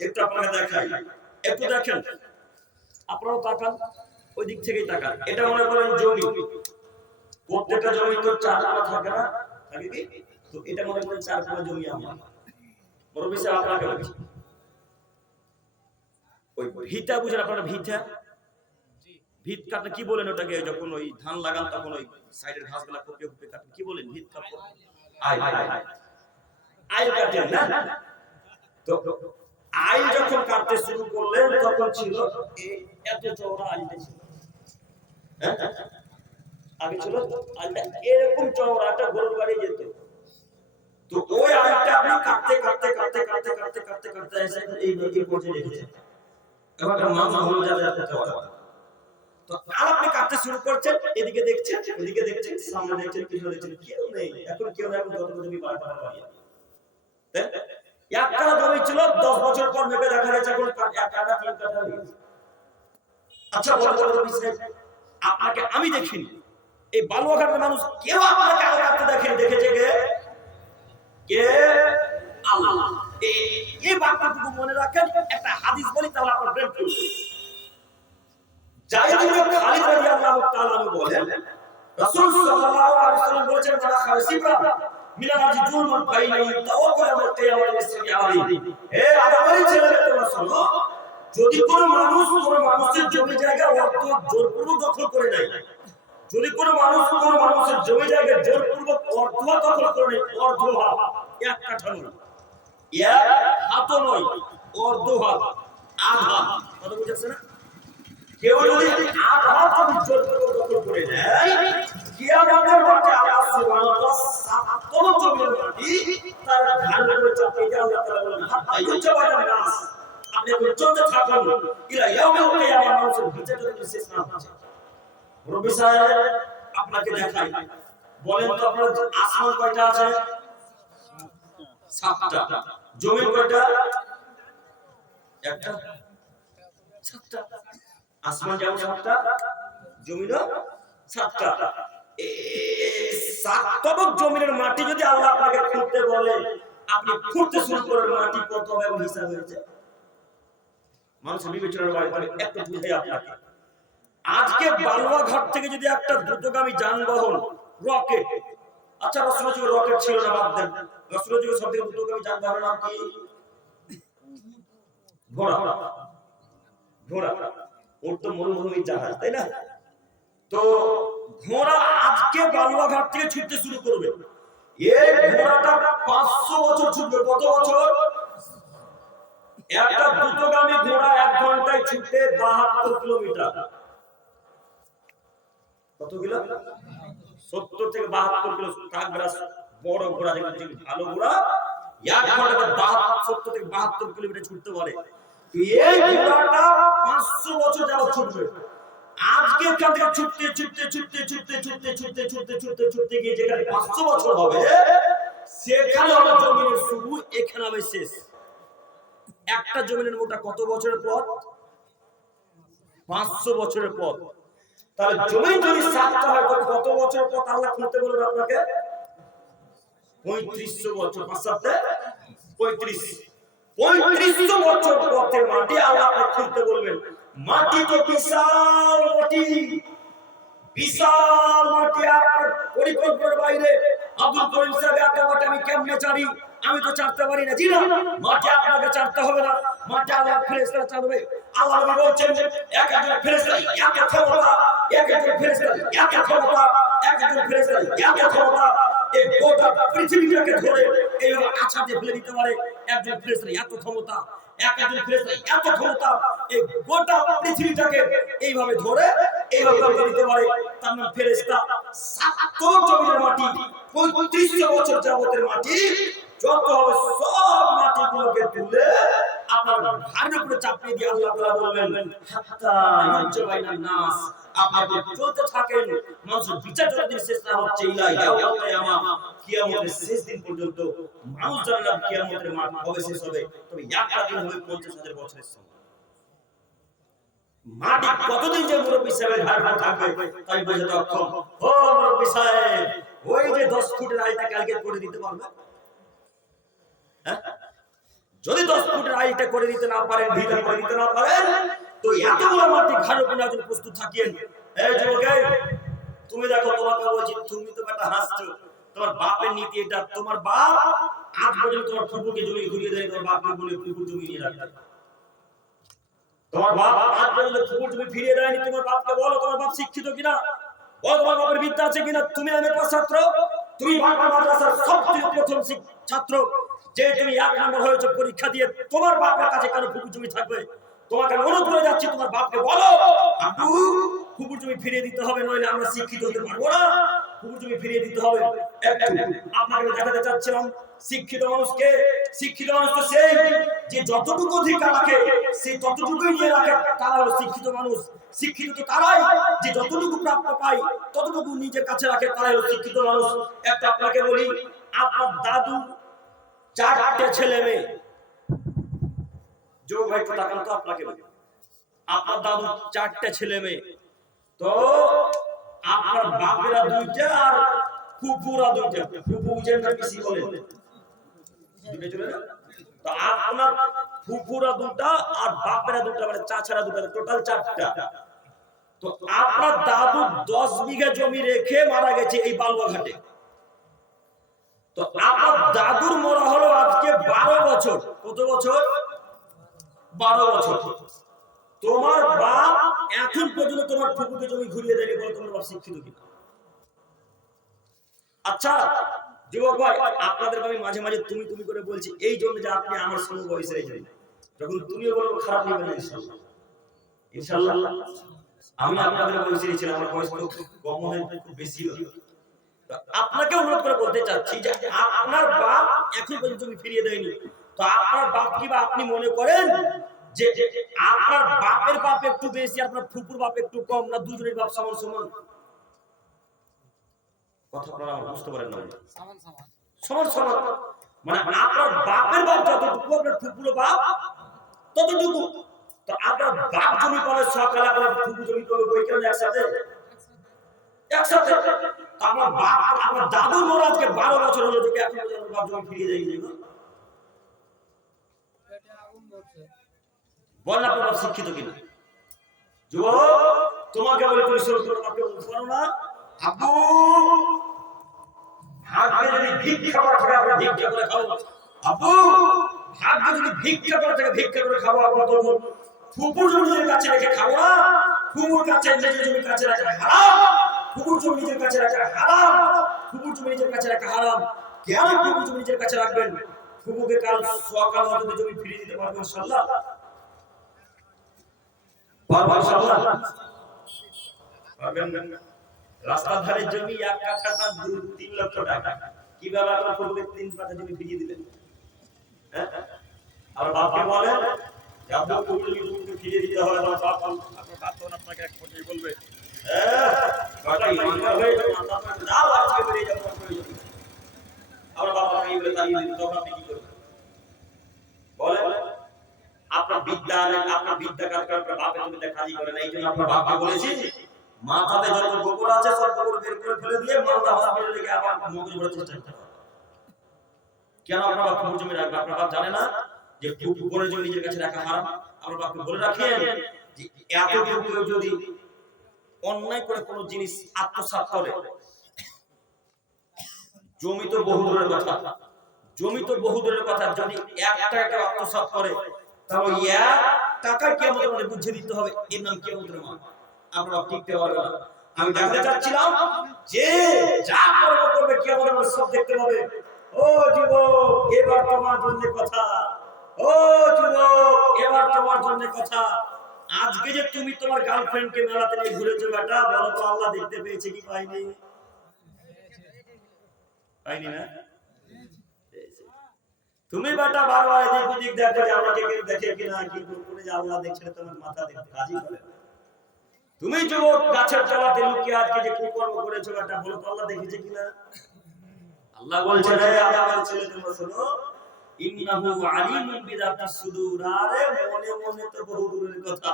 একটু আপনাকে দেখাই, একটু দেখেন। আপনারাও তাকান, ওই দিক থেকেই তাকান। এটা মনে করেন জমি, প্রত্যেকটা জমি তো 4 কোণা থাকে না, থাকে কি? তো এটা মনে করেন 4 কোণা জমি আমার। মুরব্বি সাহেব আপনাকে বলছি, ওই ভিটা বুঝেন আপনারা? ভিটা, ভিত কাটলে কি বলেন ওটাকে? যখন ওই ধান লাগান তখন ওই সাইডের ঘাসগুলা কুপিয়ে কুপিয়ে কাটেন, কি বলেন? ভিত কাটে, আইল কাটেন না? তো আইল যখন কাটতে শুরু করলেন তখন ছিল এত চওড়া আইলটা ছিল, হ্যাঁ আগে ছিল আইলটা এরকম চওড়া, একটা গরুর বাড়ি যেত। তো ওই আইলটা আপনি কাটতে কাটতে কাটতে কাটতে কাটতে কাটতে কাটতে এসে এই নদীর পর্যন্ত রেখেছেন। এবার মানুষ হলো যাতে করতে পারে। তো আর আপনি কাটতে শুরু করছেন, এদিকে দেখছেন, এদিকে দেখছেন, সামনে দেখছেন, পিছনে দেখছেন, কেউ নেই। এখন কেউ না, এখন যত জমি বাড়া বাড়ি। তাই এক কাঠা জমি ছিল, 10 বছর পর মেপে দেখা যাচ্ছে এখন 1 কাঠা 3 কাঠা হয়ে গেছে। আচ্ছা বলো তো বিষয়, আপনাকে আমি দেখিনি, এই বালুয়াঘাটের মানুষ কেউ আপনাকে আগে কাটতে দেখেনি, দেখেছে কে? কে? আল্লাহ। এই বাক্যটুকু মনে রাখেন, একটা হাদিস বলি তাহলে আপনার ব্রেন খুলবে। জায়েদ ইবনে খালিদ রাদিয়াল্লাহু তাআলা আনহু বলেন, রাসূল সাল্লাল্লাহু আলাইহি ওয়াসাল্লাম বলেছেন, "মানা খাসিবা মিনাল আরজি জুলমান ফাইনাহু তাওয়াক্কাল আলা কিয়ামাত মিসরি আলাইহি।" হে আদমের ছেলেরা তোমরা শোনো, যদি কোনো মানুষের জমি জায়গা অর্থ জোরপূর্বক দখল করে নেয়, যদি কোনো মানুষের জমি জায়গা জোরপূর্বক অর্থ দখল করে নেয়, অর্ধভাগ, 1 কাঠা নয়, 1 হাতও নয়, অর্ধভাগ, আধা, কথা বুঝাচ্ছে না? কেউ যদি আধা জমি জোরপূর্বক দখল করে নেয়, কিয়ামতের মাঠে আল্লাহ সুবহানাহু ওয়া তাআলা সব জমির মাটি তার ঘাড়ের উপর চাপিয়ে দিয়ে আল্লাহ তাআলা বলেন, হাত্তা ইউজাবান নাস, আপনি চলতে থাকুন ইলা ইয়াউমিল কিয়ামা, মানুষের বিচার যদি শেষ না হচ্ছে। রবি সাহেব আপনাকে দেখাই, বলেন তো আপনার আসমান কয়টা আছে? 7টা। জমি কয়টা? একটা, 7টা। আসমান যেমন 7টা, জমিরও 7টা। এই 7 তবক জমির মাটি যদি আল্লাহ আপনাকে খুঁড়তে বলে, আপনি খুঁড়তে শুরু করেন, মাটি কত হবে এবং হিসাব হয়েছে। মানুষের বিবেচনার বাইরে একটু বুঝাই আপনাকে। আজকে বালুয়াঘাট থেকে যদি একটা দ্রুতগামী যানবাহন, রকেট, আচ্ছা রাসূলের যুগে রকেট ছিল না, বাদ দেন, রাসূলের যুগে সবথেকে দ্রুতগামী যানবাহনের নাম কি? ঘোড়া। ঘোড়া, ওর তো মরুভূমির জাহাজ, তাই না? তো ঘোড়া আজকে বালুয়াঘাট থেকে ছুটতে শুরু করবে, এই ঘোড়াটা 500 বছর ছুটবে। কত বছর? একটা দ্রুতগামী ঘোড়া 1 ঘন্টায় ছুটে 72 কিলোমিটার। কত কিলো? 70 থেকে 72 কিলো। কাকড়া বড় ঘোড়া যেগুলো ভালো ঘোড়া 1 ঘন্টাতে 70 থেকে 72 কিলোমিটার ছুটতে পারে। এই ঘোড়াটা 500 বছর যাবত ছুটবে। আজকে এখান থেকে ছুটতে গিয়ে যেখানে 500 বছর হবে সেখানে হবে জমিনের শুরু, এখানে হবে শেষ। একটা জমিনের মোটা কত বছরের পর? 500 বছরের পর। তাহলে জমিন যদি সাতটা হয় তো কত বছর পর আল্লাহ খুঁজতে বলবে আপনাকে? 3500 বছর। 5 সাথে 3500 বছর পথে মাটি আল্লাহ আপনাকে খুঁজতে বলবেন। মাটি তো বিশাল মাটি, বিশাল মাটি আপনার পরিকল্পনার বাইরে। আব্দুল করিম সাহেব এত মাটি আমি কেমনে চারি? আমি তো চারতে পারি না। জি না, মাটি আপনাকে চারতে হবে না, মাটি আল্লাহ ফেরেশতারা চারবে। আল্লাহ নবী বলছেন একজন ফেরেশতা এত ক্ষমতা, একজন ফেরেশতা এত ক্ষমতা, একজন ফেরেশতা এত ক্ষমতা, এই গোটা পৃথিবীটাকে ধরে এইভাবে আছাড় দিয়ে ফেলে দিতে পারে। একজন ফেরেশতা এত ক্ষমতা, একজন ফেরেশতা এত ক্ষমতা, এই গোটা পৃথিবীটাকে এইভাবে ধরে এইভাবে ফেলে দিতে পারে। তার নাম ফেরেশতা। 70 জমির মাটি, 3500 বছর যাবতের মাটি যত হবে সব মাটিগুলোকে তুলে আপনার ঘাড়ের উপরে চাপিয়ে দিয়ে আল্লাহ তাআলা বলবেন হাত্তা ইউজবাইনান নাস, আপনি চলতে থাকেন মানুষের বিচার যতদিন শেষ না হচ্ছে ইলা ইয়াউমুল কিয়ামা, কিয়ামতের শেষ দিন পর্যন্ত মানুষ জানে না কিয়ামতের মাঠ কবে শেষ হবে, তবে একটা দিন হবে 50,000 বছরের সমান। মাটি কতদিন যে মুরব্বি সাহেবের ঘাড় থাকবে তাই বোঝাতে অক্ষম। ও মুরব্বি সাহেব, ওই যে 10 ফুটের আইটা ক্যালকুলেট করে দিতে পারবে? যদি 10 ফুটের আইটা করে দিতে না পারেন, ভিতর করে দিতে না পারেন, তো এতগুলো মাটি ঘাড়ে উপরে একজন প্রস্তুত থাকিয়েন। এই যুবক, তুমি দেখো, তোমাকে বলছি, তুমি তো একটা হাসছো, তোমার বাপের নীতি এটা। তোমার বাপ আজ পর্যন্ত তোমার ফুফুকে জমি ঘুরিয়ে দেয়, তোমার বাপকে বলে ফুফুর জমি নিয়ে রাখতে। তোমার বাপ আজ পর্যন্ত ফুফুর জমি ফিরিয়ে দেয়নি। তোমার বাপকে বলো তোমার বাপ শিক্ষিত কিনা, বলো তোমার বাপের বিদ্যা আছে কিনা। তুমি আমি ছাত্র, তুমি বাংলা মাদ্রাসার সবচেয়ে প্রথম ছাত্র, যে তুমি 1 নম্বর হয়েছে পরীক্ষা দিয়ে, তোমার বাপের কাছে কেন ফুফুর জমি থাকবে? তোমাকে অনুরোধ করে যাচ্ছি, তোমার বাপকে বলো আব্বু ফুফুর জমি ফিরিয়ে দিতে হবে, নইলে আমরা শিক্ষিত হতে পারবো না। ফুফুর জমি ফিরিয়ে দিতে হবে। আপনাকে দেখাতে চাচ্ছিলাম শিক্ষিত মানুষকে। শিক্ষিত মানুষ তো সেই যে যতটুকু অধিকার রাখে সেই ততটুকুই নিয়ে রাখে, তারা হলো শিক্ষিত মানুষ। শিক্ষিত তো তারাই যে যতটুকু প্রাপ্য পায় ততটুকু নিজের কাছে রাখে, তারাই হলো শিক্ষিত মানুষ। একটা আপনাকে বলি, আপনার দাদু 4টে ছেলে মেয়ে। যো ভাই তো তাকান তো, আপনাকে বলি, আপনার দাদু 4টে ছেলে মেয়ে, তো আপনার বাপেরা 2টা আর ফুফুরা 2টা। ফুফু বুঝেন না, পিসি বলে 2টা চলে না? তো আপনার ফুফুরা 2টা আর বাপেরা 2টা, মানে চাচারা 2টা, টোটাল 4টা। তো আপনার দাদু 10 বিঘা জমি রেখে মারা গেছে এই বালুয়াঘাটে। তো আপনার দাদুর মরা হলো আজকে 12 বছর। কত বছর? 12 বছর। তোমার বাপ এখন পর্যন্ত তোমার ফুফুকে জমি ঘুরিয়ে দেয়নি, বলো তোমার বাপ শিক্ষিত কিনা? আচ্ছা যুবক ভাই, আপনাদের আমি মাঝে মাঝে তুমি তুমি করে বলছি এই জন্য যে আপনি আমার সঙ্গে বয়সের এই জন্য, যখন তুমিও বলবো খারাপ নেবেন না ইনশাআল্লাহ। ইনশাআল্লাহ আমি আপনাদের বয়সেরই ছিলাম, আমার বয়স তো কম হয়, খুব বেশি হয়। আপনাকে অনুরোধ করে বলতে চাচ্ছি যে আপনার বাপ এখন পর্যন্ত জমি ফিরিয়ে দেয়নি, তো আপনার বাপ কি বা আপনি মনে করেন যে আপনার বাপের বাপ একটু বেশি, আপনার ফুফুর বাপ একটু কম, না দুজনের বাপ সমান সমান? কথা আপনারা বুঝতে পারেন না? সমান সমান, সমান সমান। মানে আপনার বাপের বাপ যতটুকু, আপনার ফুফুর বাপ ততটুকু। তো আপনার বাপ জমি পাবে সকালে, আপনার ফুফু জমি পাবে বই কেন একসাথে? একসাথে। আমার বাপ, আমার দাদু মরা আজকে 12 বছর হলো, যে এখন পর্যন্ত বাপ জমি ফিরিয়ে দেয়নি। বল না আপনার শিক্ষিত কিনা? যুবক, তোমাকে বলে তুমি শুরু করো, আপনি বলতে পারো না আব্বু ভাগ্যে যদি ভিক্ষা করা থাকে আপনি ভিক্ষা করে খাও। আব্বু ভাগ্যে যদি ভিক্ষা করা থাকে ভিক্ষা করে খাবো। আপনার তো ফুফুর জমি নিজের কাছে রেখে খাবো না, ফুফুর কাছে নিজের জমি কাছে রাখা হারাম। ফুফুর জমি নিজের কাছে রাখা হারাম। ফুফুর জমি নিজের কাছে রাখা হারাম। কেন ফুফুর জমি নিজের কাছে রাখবেন? ফুফুকে কাল সকাল হতে জমি ফিরিয়ে দিতে পারবেন ইনশাআল্লাহ। পারবেন ইনশাআল্লাহ? পারবেন না? রাস্তার ধারে জমি 1 কাঠার দাম 2-3 লক্ষ টাকা। কি কিভাবে আপনার ফুলকে 3 পাতা জমি ভিজিয়ে দিলেন? হ্যাঁ, আর বাপকে বলেন যাবো ফুলকে ভিজিয়ে দিতে হবে, আমার বাপ আপনার বাপ তখন আপনাকে এক কথাই বলবে, হ্যাঁ কটা ইমানদার হয়ে মাথা পড়ে যাও, আজকে বেরিয়ে যাবো প্রয়োজন। আমার বাবা এই বলে তাড়িয়ে দিল, তখন আপনি কি করবেন বলেন? আপনার বিদ্যা নেই, আপনার বিদ্যা কাজ করে আপনার বাপের জমিতে কাজই করে না। এই জন্য আপনার বাপকে বলেছি মাথাতে যত গোবর আছে সব গোবর বের করে ফেলে দিয়ে মালদা হসপিটালে গিয়ে আবার মগজ ভরার চেষ্টা করতে হবে। কেন আপনার বাপ গোবর জমি রাখবে? আপনার বাপ জানে না যে গোবরের জমি নিজের কাছে রাখা হারাম? আপনার বাপকে বলে রাখেন যে এতটুকু কেউ যদি অন্যায় করে কোনো জিনিস আত্মসাৎ করে, জমি তো বহু দূরের কথা, জমি তো বহু দূরের কথা, যদি 1 টাকা আত্মসাৎ করে তাহলে 1 টাকা কিয়ামতের মাঠে বুঝে দিতে হবে, এর নাম কিয়ামতের মাঠ। আমরা টিকতে পারবো না। আমি দেখাতে চাচ্ছিলাম যে যা কর্ম করবে কিয়ামতের মাঠে সব দেখতে পাবে। ও যুবক, এবার তোমার জন্য কথা। ও যুবক, এবার তোমার জন্য কথা। আজকে যে তুমি তোমার গার্লফ্রেন্ডকে মেলাতে নিয়ে ঘুরেছো বেটা, বলো তো আল্লাহ দেখতে পেয়েছে কি পাইনি? পাইনি না? তুমি বেটা বারবার এদিক ওদিক দেখো যে আমাকে কেউ দেখে কিনা, কিন্তু তুমি যে আল্লাহ দেখছেন তোমার মাথা দেখতে কাজই করে না। তুমি যুবক গাছের তলাতে লুকিয়ে আজকে যে কুকর্ম করেছো বেটা, বলো তো আল্লাহ দেখেছে কিনা? আল্লাহ বলছেন হে আদমের ছেলে তোমরা শোনো, ইন্নাহু আলিমুন বিযাতিস সুদূর। আরে মনে মনে তো বহু দূরের কথা,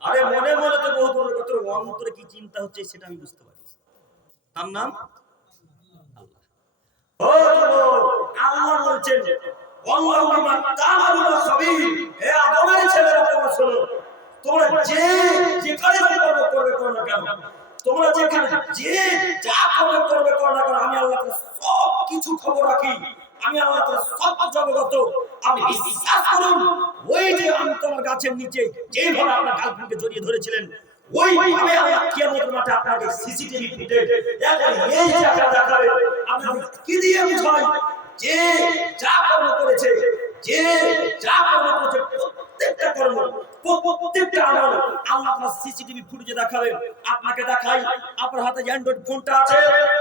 আরে মনে মনে তো বহু দূরের কথা, অন্তরে কি চিন্তা হচ্ছে সেটা আমি বুঝতে পারি। তার নাম ও যুবক, আল্লাহ বলছেন আল্লাহু বিমা তা'মালুনা খাবীর। হে আদমের ছেলেরা তোমরা শোনো, তোমরা যে যেখানে কর্ম করবে করো না কেন, তোমরা যেখানে যে যা কর্ম করবে করো না কেন, আমি আল্লাহ তাআলা সব কিছু খবর রাখি, আমি আল্লাহ তাআলা সব জগত। আপনি বিশ্বাস করুন, ওই যে আমি তোমার গাছের নিচে যেভাবে আপনার গার্লফ্রেন্ডকে জড়িয়ে ধরেছিলেন, ওইভাবে আল্লাহ কিয়ামতের মাঠে আপনাকে সিসিটিভি ফুটেজ এখন এই জায়গা দেখাবে। আপনাকে কি দিয়ে বুঝাই যে যা কর্ম করেছে, যে যা কর্ম করেছে, প্রত্যেকটা কর্ম, প্রত্যেকটা আমল আল্লাহ তাআলা সিসিটিভি ফুটেজে দেখাবে। আপনাকে দেখাই, আপনার হাতে যে অ্যান্ড্রয়েড ফোনটা আছে,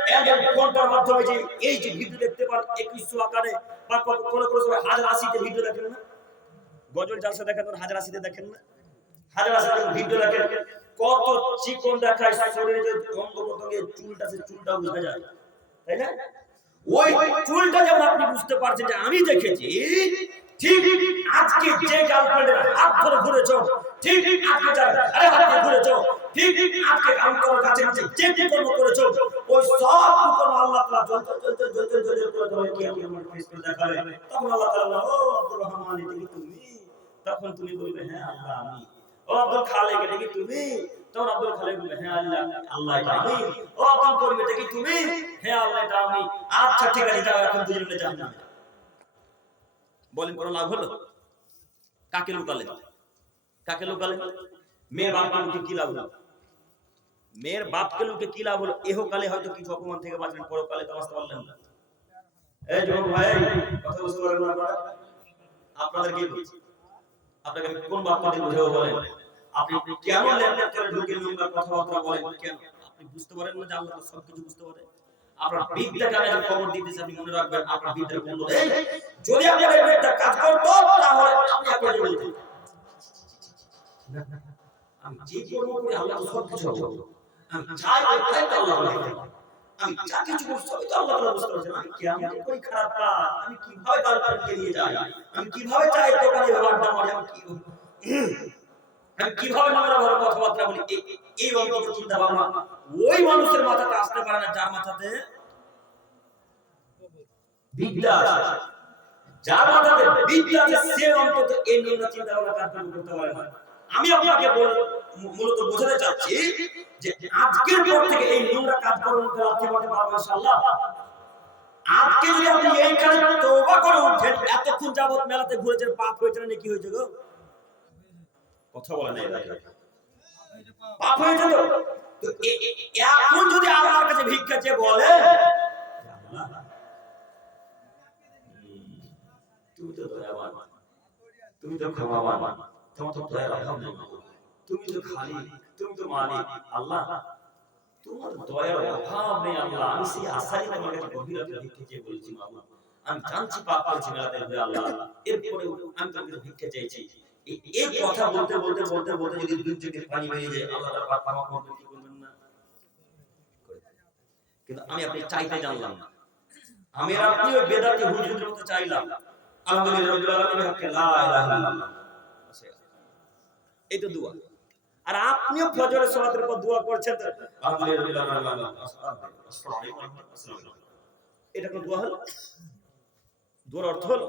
অ্যান্ড্রয়েড ফোনটার মাধ্যমে যে এই যে ভিডিও দেখতে পান 2100 আকারে, বা কোন কোন সময় 1080 ভিডিও দেখেন না, গজল জালসা দেখেন, 1080 দেখেন না, 1080 ভিডিও দেখেন, কত চিকন দেখায়, শরীরে যে অঙ্গ প্রত্যঙ্গে চুলটা, সে চুলটা বোঝা যায়, তাই না? ওই চুলটা যেমন আপনি বুঝতে পারছেন যে আমি দেখেছি, ঠিক আজকে যে গার্লফ্রেন্ডের হাত ধরে ঘুরেছো, ঠিক আজকে যার আরে হাত ধরে ঘুরেছো, ঠিক আজকে আমার কাছে যে কর্ম করেছো, ওই সব কর্ম আল্লাহ তাআলা জ্বলতে করে দেবে কিয়ামতের ফেরেশতা দেখাবে। তখন আল্লাহ তাআলা, ও আব্দুর রহমান এটা কি তুমি? তখন তুমি বলবে হ্যাঁ আল্লাহ আমি। ও আব্দুল খালেক এটা কি তুমি? তখন আব্দুল খালেক বলবে হ্যাঁ আল্লাহ, আল্লাহ এটা আমি। ও আব্দুল করিম এটা কি তুমি? হ্যাঁ আল্লাহ এটা আমি। আচ্ছা ঠিক আছে, যাও এখন দুজনে জান্নাতে। বলেন কোনো লাভ হলো? কাকে লুকালেন? কাকে লুকালেন? মেয়ের বাপকে লুকে কি লাভ হলো? মেয়ের বাপকে লুকে কি লাভ হলো? এহকালে হয়তো কিছু অপমান থেকে বাঁচলেন, পরকালে তো বাঁচতে পারলেন না। এই যুবক ভাই, কথা বুঝতে পারলেন না আপনারা? আপনাদের কি বলছি? আপনাকে আমি কোন বাপকে বুঝাবো বলেন? আপনি কেন ল্যাপটপ করে ঢুকে নোংরা কথাবার্তা বলেন কেন? আপনি বুঝতে পারেন না যে আল্লাহ সবকিছু বুঝতে পারে? আপনার বিদ্যাকে আমি যে খবর দিতেছি, আপনি মনে রাখবেন আপনার বিদ্যার মূল্য নেই। যদি আপনার এই বিদ্যা কাজ করতো তাহলে আপনি আপনাকে বলতেন আমি যে কর্ম করি আল্লাহ সবকিছু হবে, আমি চাই তাই তো আল্লাহ বলে, আমি যা কিছু করি সবই তো আল্লাহ তাআলা বুঝতে পারছেন। আমি কেমন করি খারাপ কাজ, আমি কিভাবে গার্লফ্রেন্ডকে নিয়ে যাই, আমি কিভাবে চাই দোকানে ব্যবহারটা মারি, আমি কিভাবে নোংরা ভাবে কথাবার্তা বলি, এই অন্তত চিন্তা ভাবনা ওই মানুষের মাথাতে আসতে পারে না যার মাথাতে বিদ্যা আছে। যার মাথাতে বিদ্যা আছে সে অন্তত এই নোংরা চিন্তা ভাবনা কাজ করতে পারে না। আমি আপনাকে মূলত বোঝাতে চাচ্ছি যে আজকের পর থেকে এই নোংরা কাজ করতে রাখতে পারতে পারবো ইনশাআল্লাহ। আজকে যদি আপনি এইখানে তওবা করে উঠেন, এতক্ষণ যাবত মেলাতে ঘুরেছেন, পাপ হয়েছে না কি হয়েছে গো? কথা বলে না, এরা পাপ হয়েছে তো। তো এখন যদি আল্লাহর কাছে ভিক্ষা চেয়ে বলে তুমি তো দয়াবান, তুমি তো ক্ষমাবান, তোমার তো দয়ার অভাব নেই, তুমি তো খালিক, তুমি তো মালিক, আল্লাহ তোমার দয়ার অভাব নেই আল্লাহ, আমি সেই আশাই তোমার কাছে গভীর রাতে ভিক্ষে চেয়ে বলছি মাবুদ, আমি জানছি পাপ করেছি মেলাতে হয়ে আল্লাহ, এরপরেও আমি তোমার কাছে ভিক্ষে চাইছি। এই কথা বলতে বলতে বলতে বলতে যদি দুই চোখের পানি বেরিয়ে যায়, আল্লাহ তার পাপ ক্ষমা করবেন কি করবেন না? কিন্তু আমি আপনি চাইতে জানলাম না, আমি আর আপনি ওই বেদাতি হুজুরের মতো চাইলাম আলহামদুলিল্লাহ রাব্বিল আলামিনের হকে লা ইলাহা ইল্লাল্লাহ, এই তো দোয়া। আর আপনিও ফজরের সালাতের পর দোয়া করছেন আলহামদুলিল্লাহ রাব্বিল আলামিন, এটা কোন দোয়া হলো? দোয়ার অর্থ হলো,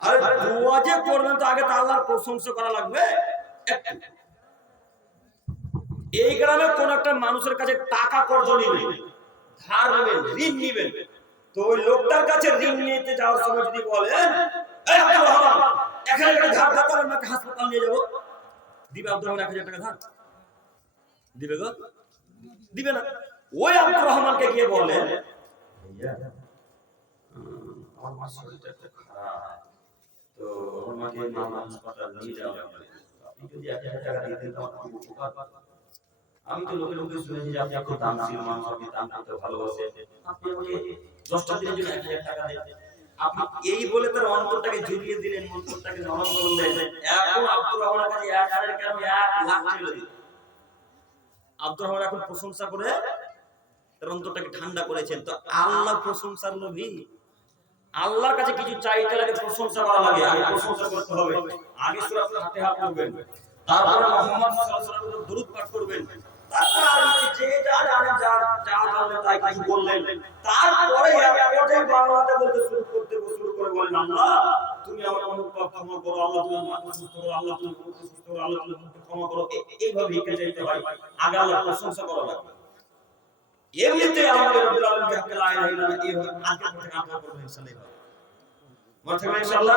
আরে দোয়া যে করবেন তো আগে তো আল্লাহর প্রশংসা করা লাগবে। এই গ্রামে কোন একটা মানুষের কাছে টাকা কর্জ নেবেন, ধার নেবেন, ঋণ নেবেন, তো ওই লোকটার কাছে ঋণ নিতে যাওয়ার সময় যদি বলেন এই আব্দুর রহমান এখানে একটা ধার দাও, আমি আপনাকে হাসপাতাল নিয়ে যাব, দিবে আব্দুর রহমান 1000 টাকা ধার? দিবে গো? দিবে না। ওই আব্দুর রহমানকে গিয়ে বলেন ভাইয়া আমার মা শরীরটা একটু খারাপ, তো আমার মাকে হাসপাতাল নিয়ে যাওয়া লাগবে, আপনি যদি 1000 টাকা দিয়ে দেন আমার খুব উপকার হয়। আমি তো লোকে লোকে শুনেছি যে আপনি খুব দানশীল মানুষ, আপনি দান করতে ভালোবাসেন, আপনি আমাকে 10টা দিনের জন্য 1000 টাকা দেন। আপনি এই বলে তার অন্তরটাকে জড়িয়ে দিলেন, অন্তরটাকে নরম করলেন। এখন আব্দুর রহমানের কাছে 1000 কেন 1 লাখ চলে দিলেন। আব্দুর রহমান এখন প্রশংসা করে তার অন্তরটাকে ঠান্ডা করেছেন। তো আল্লাহ প্রশংসার লোভী, আল্লাহর কাছে কিছু চাইতে লাগে প্রশংসা করা লাগে, আগে প্রশংসা করতে হবে। আগে সূরা ফাতিহা পড়বেন, তারপরে মুহাম্মদ সাল্লাল্লাহু আলাইহি ওয়াসাল্লামের দরুদ পাঠ করবেন, তারপরে আরবিতে যে যা জানেন যা জানলেন তাই কিছু বললেন, তারপরে এক পর্যায়ে বাংলাতে বলতে শুরু করে বলেন আল্লাহ তুমি আমার অনেক পাপ ক্ষমা করো, আল্লাহ তুমি আমাকে সুস্থ করো, আল্লাহ তুমি আমাকে সুস্থ করো, আল্লাহ তুমি আমাকে ক্ষমা করো। এইভাবে ভিক্ষা চাইতে হয়, আগে আল্লাহর প্রশংসা করা লাগবে। এমনিতে আমাদের রব্বুল আলামিনকে হাক্কে লা ইলাহা ইল্লাল্লাহ এই আজকে থেকে আপনারা করবেন ইনশাআল্লাহ। মাথায় ইনশাআল্লাহ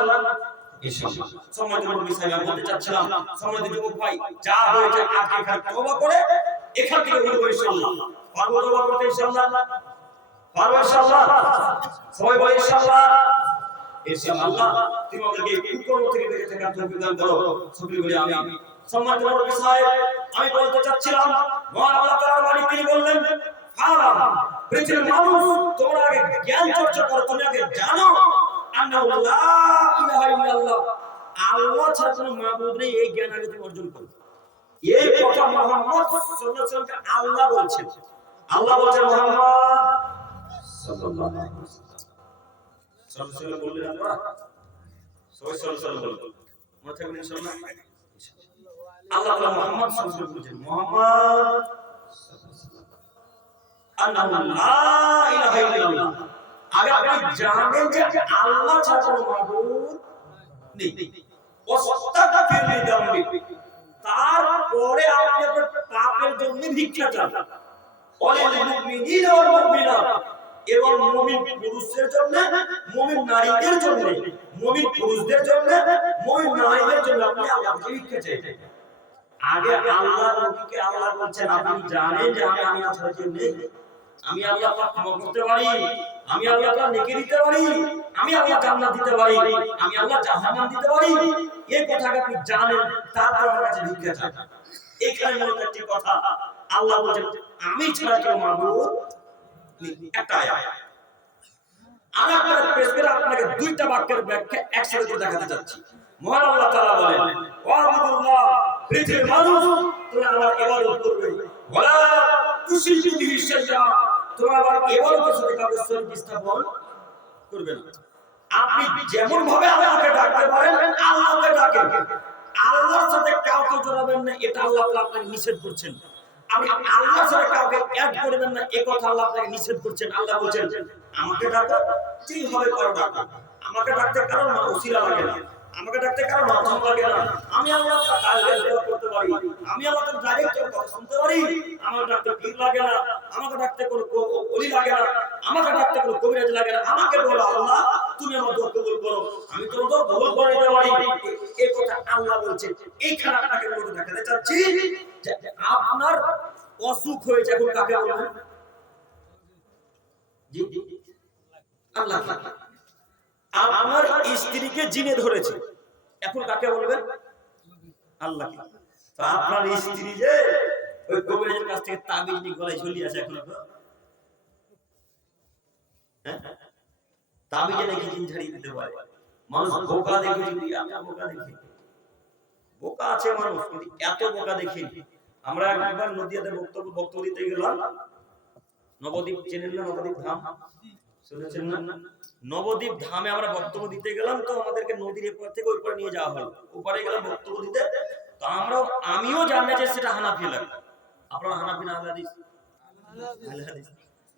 ইনশাআল্লাহ। সম্মানিত মুরব্বি সাহেব, আমি বলতে চাচ্ছিলাম সম্মানিত যুবক ভাই, যা হয়েছে আজকে এখানে তওবা করে এখান থেকে উঠবো ইনশাআল্লাহ। পারবো তওবা করতে ইনশাআল্লাহ? পারবো ইনশাআল্লাহ? সবাই বলে ইনশাআল্লাহ। ইনশাআল্লাহ তুমি আমাদেরকে কুকর্ম থেকে বেঁচে থাকার তৌফিক দান করো, সকলে বলি আমিন। সম্মানিত মুরব্বি সাহেব, আমি বলতে চাচ্ছিলাম মহান আল্লাহ তাআলার মালিক তিনি বললেন ফালাম পৃথিবীর মানুষ তোমরা আগে জ্ঞান চর্চা করো, তুমি আগে জানো আন্নাহু লা ইলাহা ইল্লাল্লাহ, আল্লাহ ছাড়া কোনো মাবুদ নেই, এই জ্ঞান আগে তুমি অর্জন করো। এই কথা মুহাম্মদ সাল্লাল্লাহু আলাইহি ওয়াসাল্লামকে আল্লাহ বলছেন। আল্লাহ বলছেন মুহাম্মদ সাল্লাল্লাহু আলাইহি ওয়াসাল্লাম, সাল্লাল্লাহু আলাইহি বললেন আপনারা সবাই সাল্লাল্লাহু আলাইহি বলুন, মনে থাকবেন ইনশাআল্লাহ। আল্লাহ তাআলা মুহাম্মদ সাল্লাল্লাহু আলাইহি ওয়াসাল্লাম বলছেন মুহাম্মদ আন্নাহু লা ইলাহা ইল্লাল্লাহ, আগে আপনি জানেন যে আল্লাহ ছাড়া কোনো মাবুদ নেই। ওয়াস্তাগফির লিযামবি, তারপরে আপনি আপনার পাপের জন্য ভিক্ষা চান। ওয়ালিল মুমিনিনা ওয়াল মুমিনাত, এবং মুমিন পুরুষদের জন্য, মুমিন নারীদের জন্য, মুমিন পুরুষদের জন্য, মুমিন নারীদের জন্য আপনি আল্লাহর কাছে ভিক্ষা চাইবেন। আগে আল্লাহর নবীকে আল্লাহ বলছেন আপনি জানেন যে আমি আল্লাহ ছাড়া কেউ নেই, আমি আল্লাহ পাক ক্ষমা করতে পারি, আমি আল্লাহ পাক নেকি দিতে পারি, আমি আল্লাহ জান্নাত দিতে পারি, আমি আল্লাহ জাহান্নাম দিতে পারি, এই কথাটা আপনি জানেন, তারপর আমার কাছে ভিক্ষা চান। এখানে মূলত একটি কথা আল্লাহ বলেন আমি ছাড়া কেউ মাবুদ নেই, একটা আয়াত। আমি আপনাদের পেশ করে আপনাকে দুইটা বাক্যের ব্যাখ্যা একসাথে করে দেখাতে যাচ্ছি। মহান আল্লাহ তাআলা বলেন ওয়াবুদুল্লাহ, পৃথিবীর মানুষ তোমরা আমার ইবাদত করবে, ওয়ালা তুশরিকু বিহি শাইআ, তোমরা আমার ইবাদতের সাথে কাউকে শরীক স্থাপন করবে না। আপনি যেমন ভাবে আল্লাহকে ডাকতে পারেন আল্লাহকে ডাকেন, আল্লাহর সাথে কাউকে জড়াবেন না, এটা আল্লাহ আপনাকে নিষেধ করছেন। আপনি আল্লাহর সাথে কাউকে অ্যাড করবেন না, এই কথা আল্লাহ আপনাকে নিষেধ করছেন। আল্লাহ বলেন আমাকে ডাকো, যেভাবে পারো ডাকো, আমাকে ডাকতে কারণ না ওসিলা লাগে না, আমাকে ডাকতে কারণ মাধ্যম লাগে না, আমি আল্লাহ ডাইরেক্ট দোয়া করতে পারি, আমি আল্লাহ ডাইরেক্ট কথা শুনতে পারি, আমাকে ডাকতে পীর লাগে না, আমাকে ডাকতে কোনো ওলি লাগে না, আমাকে ডাকতে কোনো কবিরাজ লাগে না, আমাকে বলো আল্লাহ তুমি আমার দোয়া কবুল করো, আমি তোমার দোয়া কবুল করে নিতে পারি। এই কথা আল্লাহ বলছে। এইখানে আপনাকে বলতে দেখাতে চাচ্ছি যে আপনার অসুখ হয়েছে, এখন কাকে বলবেন? জি আল্লাহ। আমার স্ত্রীকে জিনে ধরেছে, এখন কাকে বলবেন? আল্লাহকে। তো আপনার স্ত্রী যে ওই কবিরাজের কাছ থেকে তাবিজ নিয়ে গলায় ঝুলিয়ে আছে এখন তো, হ্যাঁ তাবিজে নাকি জিন ঝাড়িয়ে দিতে পারে। মানুষ বোকা দেখে, যদি এত বোকা দেখে, বোকা আছে মানুষ কিন্তু এত বোকা দেখে। আমরা একবার নদিয়াতে বক্তব্য দিতে গেলাম, নবদ্বীপ চেনেন না? নবদ্বীপ ধাম শুনেছেন না? নবদ্বীপ ধামে আমরা বক্তব্য দিতে গেলাম, তো আমাদেরকে নদীর এপার থেকে ওই পারে নিয়ে যাওয়া হলো। ওপারে গেলাম বক্তব্য দিতে, তো আমিও জানি না যে সেটা হানাফি এলাকা। আপনারা হানাফি না আহলে হাদিস? আহলে হাদিস।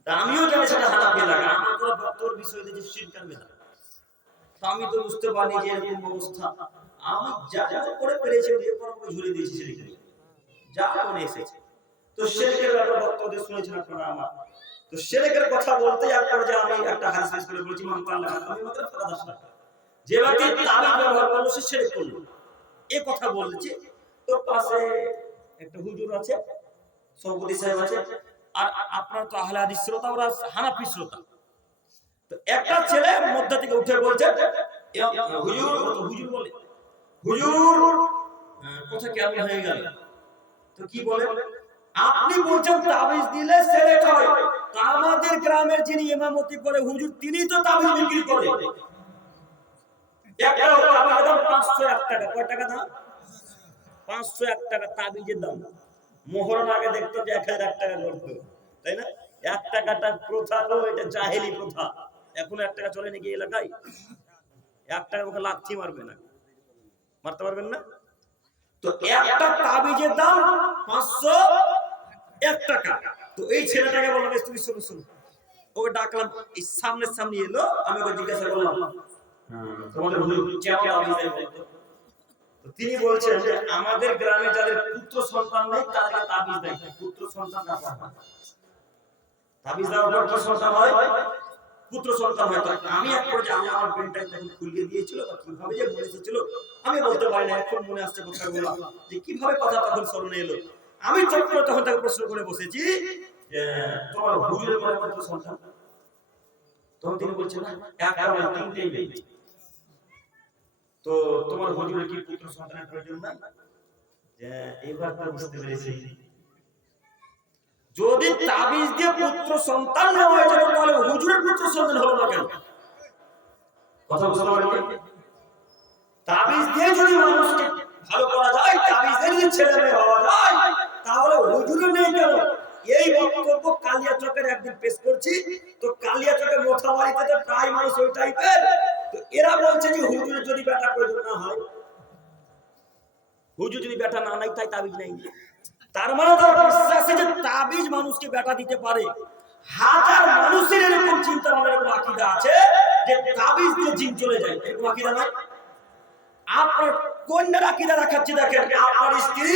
তা আমিও জানি সেটা হানাফি এলাকা। আমার কোনো বক্তব্যের বিষয় যে শিরক আর বিদআত, তো আমি তো বুঝতে পারিনি যে এরকম অবস্থা। আমি যা যা করে পেরেছি ওই এপার করে ঝুলে দিয়েছি সেদিকে, যা মনে এসেছে। তো শিরকের ব্যাপারে বক্তব্য শুনেছেন আপনারা আমার। তো শিরকের কথা বলতে একবার যে আমি একটা হাদিস পেশ করে বলেছি, মান কাল্লা আমি মাত্র ফাদাস না, যে ব্যক্তি তাবিজ ব্যবহার করলো সে শিরক করলো, এই কথা বলেছি। তো পাশে একটা হুজুর আছে, সভাপতি সাহেব আছে, আর আপনারা তো আহলে হাদিস শ্রোতা, ওরা হানাফি শ্রোতা। তো একটা ছেলে মধ্যে থেকে উঠে বলছে, হুজুর, হুজুর বলে, হুজুর কথা কেমন হয়ে গেল? তো কি বলে? আপনি বলছেন তাবিজ দিলে সেরেক হয়, তো আমাদের গ্রামের যিনি ইমামতি করে হুজুর, তিনি তো তাবিজ বিক্রি করে। একটা তাবিজের দাম 501 টাকা। কয় টাকা দাম? 501 টাকা তাবিজের দাম। মোহরণ আগে দেখতো যে 1001 টাকা করতো, তাই না? 1 টাকাটা প্রথা, এটা জাহেলি প্রথা। এখন 1 টাকা চলে নাকি এলাকায়? 1 টাকা ওকে লাথি মারবে না, মারতে পারবেন না। তো একটা তাবিজের দাম 501 টাকা। তো এই ছেলেটাকে বললাম, তুমি শোনো শোনো, ওকে ডাকলাম, এই সামনে এলো, আমি ওকে জিজ্ঞাসা করলাম, তোমাদের হুজুর কেমন তাবিজ দেয় বলতো? তো তিনি বলছেন যে আমাদের গ্রামে যাদের পুত্র সন্তান নেই তাদেরকে তাবিজ দেয়, পুত্র সন্তান না হয়। তাবিজ দেওয়ার পর কি সন্তান হয়? পুত্র সন্তান হয়। তো আমি এক পর্যায়ে আমার ব্রেনটা তখন খুলিয়ে দিয়েছিল, বা কিভাবে যে মনে এসেছিল আমি বলতে পারি না, এখন মনে আসছে কথাগুলো, যে কিভাবে কথা তখন স্মরণে এলো। আমি চট করে তখন তাকে প্রশ্ন করে বসেছি যে তোমার হুজুরের পরে পুত্র সন্তান? তখন তিনি বলছেন না, একটা না তিনটেই নেই। তো তোমার হুজুরের কি পুত্র সন্তানের প্রয়োজন নাই? যে এবার তো বুঝতে পেরেছি, যদি তাবিজ দিয়ে পুত্র সন্তান না হয় তাহলে হুজুরের পুত্র সন্তান হলো না কেন? কথা বুঝতে পারলেন? তাবিজ দিয়ে যদি মানুষকে ভালো করা যায়, তাবিজ দিয়ে যদি ছেলে মেয়ে হওয়া যায়, তাহলে হুজুরের নেই কেন? এই বক্তব্য কালিয়াচকের একদিন পেশ করছি। তো কালিয়াচকের মোথাবাড়িতে তো প্রায় মানুষ ওই টাইপের। তো এরা বলছে যে হুজুরের যদি বেটা প্রয়োজন না হয়, হুজুর যদি বেটা না নাই তাই তাবিজ নেই। তার মানে তার বিশ্বাস যে তাবিজ মানুষকে বেটা দিতে পারে। হাজার মানুষের এরকম চিন্তা ভাবনা, এরকম আকীদা আছে যে তাবিজ দিয়ে জিন চলে যায়, এরকম আকীদা নাই? আপনার কন্যার আকীদা রাখাচ্ছি, দেখেন আপনার স্ত্রী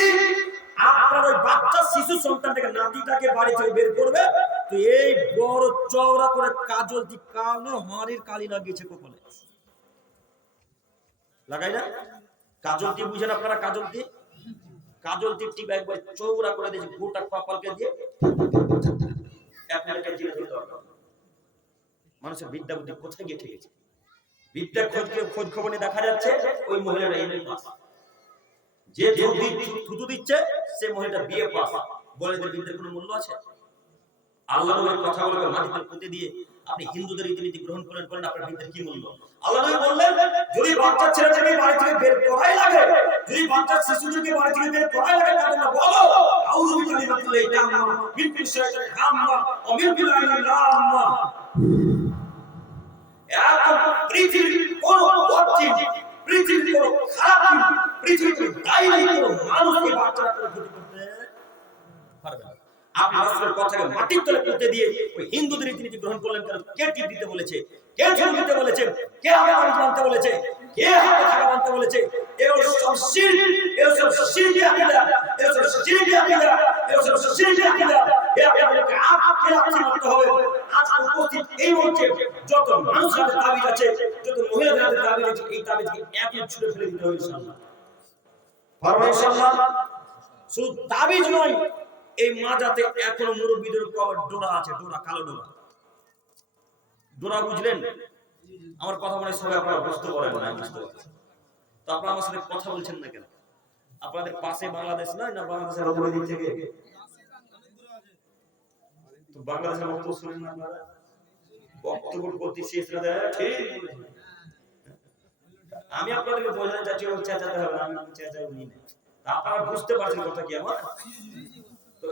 আপনার ওই বাচ্চা শিশু সন্তানটাকে, নাতিটাকে বাড়ি থেকে বের করবে, তো এই বড় চওড়া করে কাজল দি কালো হাড়ির কালি লাগিয়েছে কপালে, লাগাই না? কাজল দি বুঝেন আপনারা? কাজল দি, কাজল দি টিপ একবার চৌড়া করে দিয়েছে গোটা কপালকে দিয়ে। আপনাদের জিজ্ঞেস করতে হবে মানুষের বিদ্যা বুদ্ধি কোথায় গিয়ে ঠেকেছে। বিদ্যা খোঁজ খবর নিয়ে দেখা যাচ্ছে ওই মহিলাটা এমএ পাস, যে থুতু দিচ্ছে সে মহিলাটা বিএ পাস। বলে এদের বিদ্যার কোনো মূল্য আছে? আল্লাহর নবীর কথাগুলোকে মাটিতে পুঁতে দিয়ে আপনি হিন্দুদের রীতিনীতি গ্রহণ করেন, আপনার বিদ্যার কি মূল্য? আল্লাহ নবী বললেন, যদি বাচ্চা ছেলেটাকে বাড়ি থেকে বের করাই লাগে, যদি বাচ্চা শিশুদেরকে বাড়ি থেকে বের করাই লাগে, তাহলে বলো আউযু বিকালিমাতিল্লাহি তাম্মা মিন কুল্লি শাইতানিন হাম্মা ওয়া মিন কুল্লি আইনিন লাম্মা। এত পৃথিবীর কোন অচিন, পৃথিবীর কোন খারাপ, পৃথিবীর দায়ী কোন মানুষকে বাচ্চারা করে ক্ষতি করতে পারবে না। আপনি রাসূলের কথাকে মাটির তলে পুঁতে দিয়ে ওই হিন্দুদের রীতিনীতি গ্রহণ করলেন কেন? কে টিপ দিতে বলেছে? কে ঝুল দিতে বলেছে? কে আগাম মানতে বলেছে? কে হাতে থাকা মানতে বলেছে? এগুলো সব শিরক, এগুলো সব শিরকি আকীদা, এগুলো সব শিরকি আকীদা, এগুলো সব শিরকি আকীদা। এই আকীদাকে আটকে রাখতে হবে। আজ উপস্থিত এই মঞ্চে যত মানুষের হাতে তাবিজ আছে, যত মহিলাদের হাতে তাবিজ আছে, এই তাবিজকে একই ছুঁড়ে ফেলে দিতে হবে ইনশাআল্লাহ। পারবো ইনশাআল্লাহ? শুধু তাবিজ নয়, এই মাজাতে এখনো মুরব্বিদের ডোরা আছে, ডোরা, কালো ডোরা। ডোরা বুঝলেন? আমার কথা মনে সবাই আপনারা বুঝতে পারেন না, বুঝতে পারছেন তো আপনারা আমার সাথে কথা বলছেন না কেন? আপনাদের পাশে বাংলাদেশ নয় না? বাংলাদেশের ওপরের দিক থেকে বাংলাদেশের বক্তব্য শুনেন না আপনারা? বক্তব্য করতে শেষ না দেয় ঠিক বলেছেন। আমি আপনাদেরকে বোঝাতে চাচ্ছি ও চেঁচাতে হবে না, আমি চেঁচাই উনি না। আপনারা বুঝতে পারছেন কথা কি আমার? তো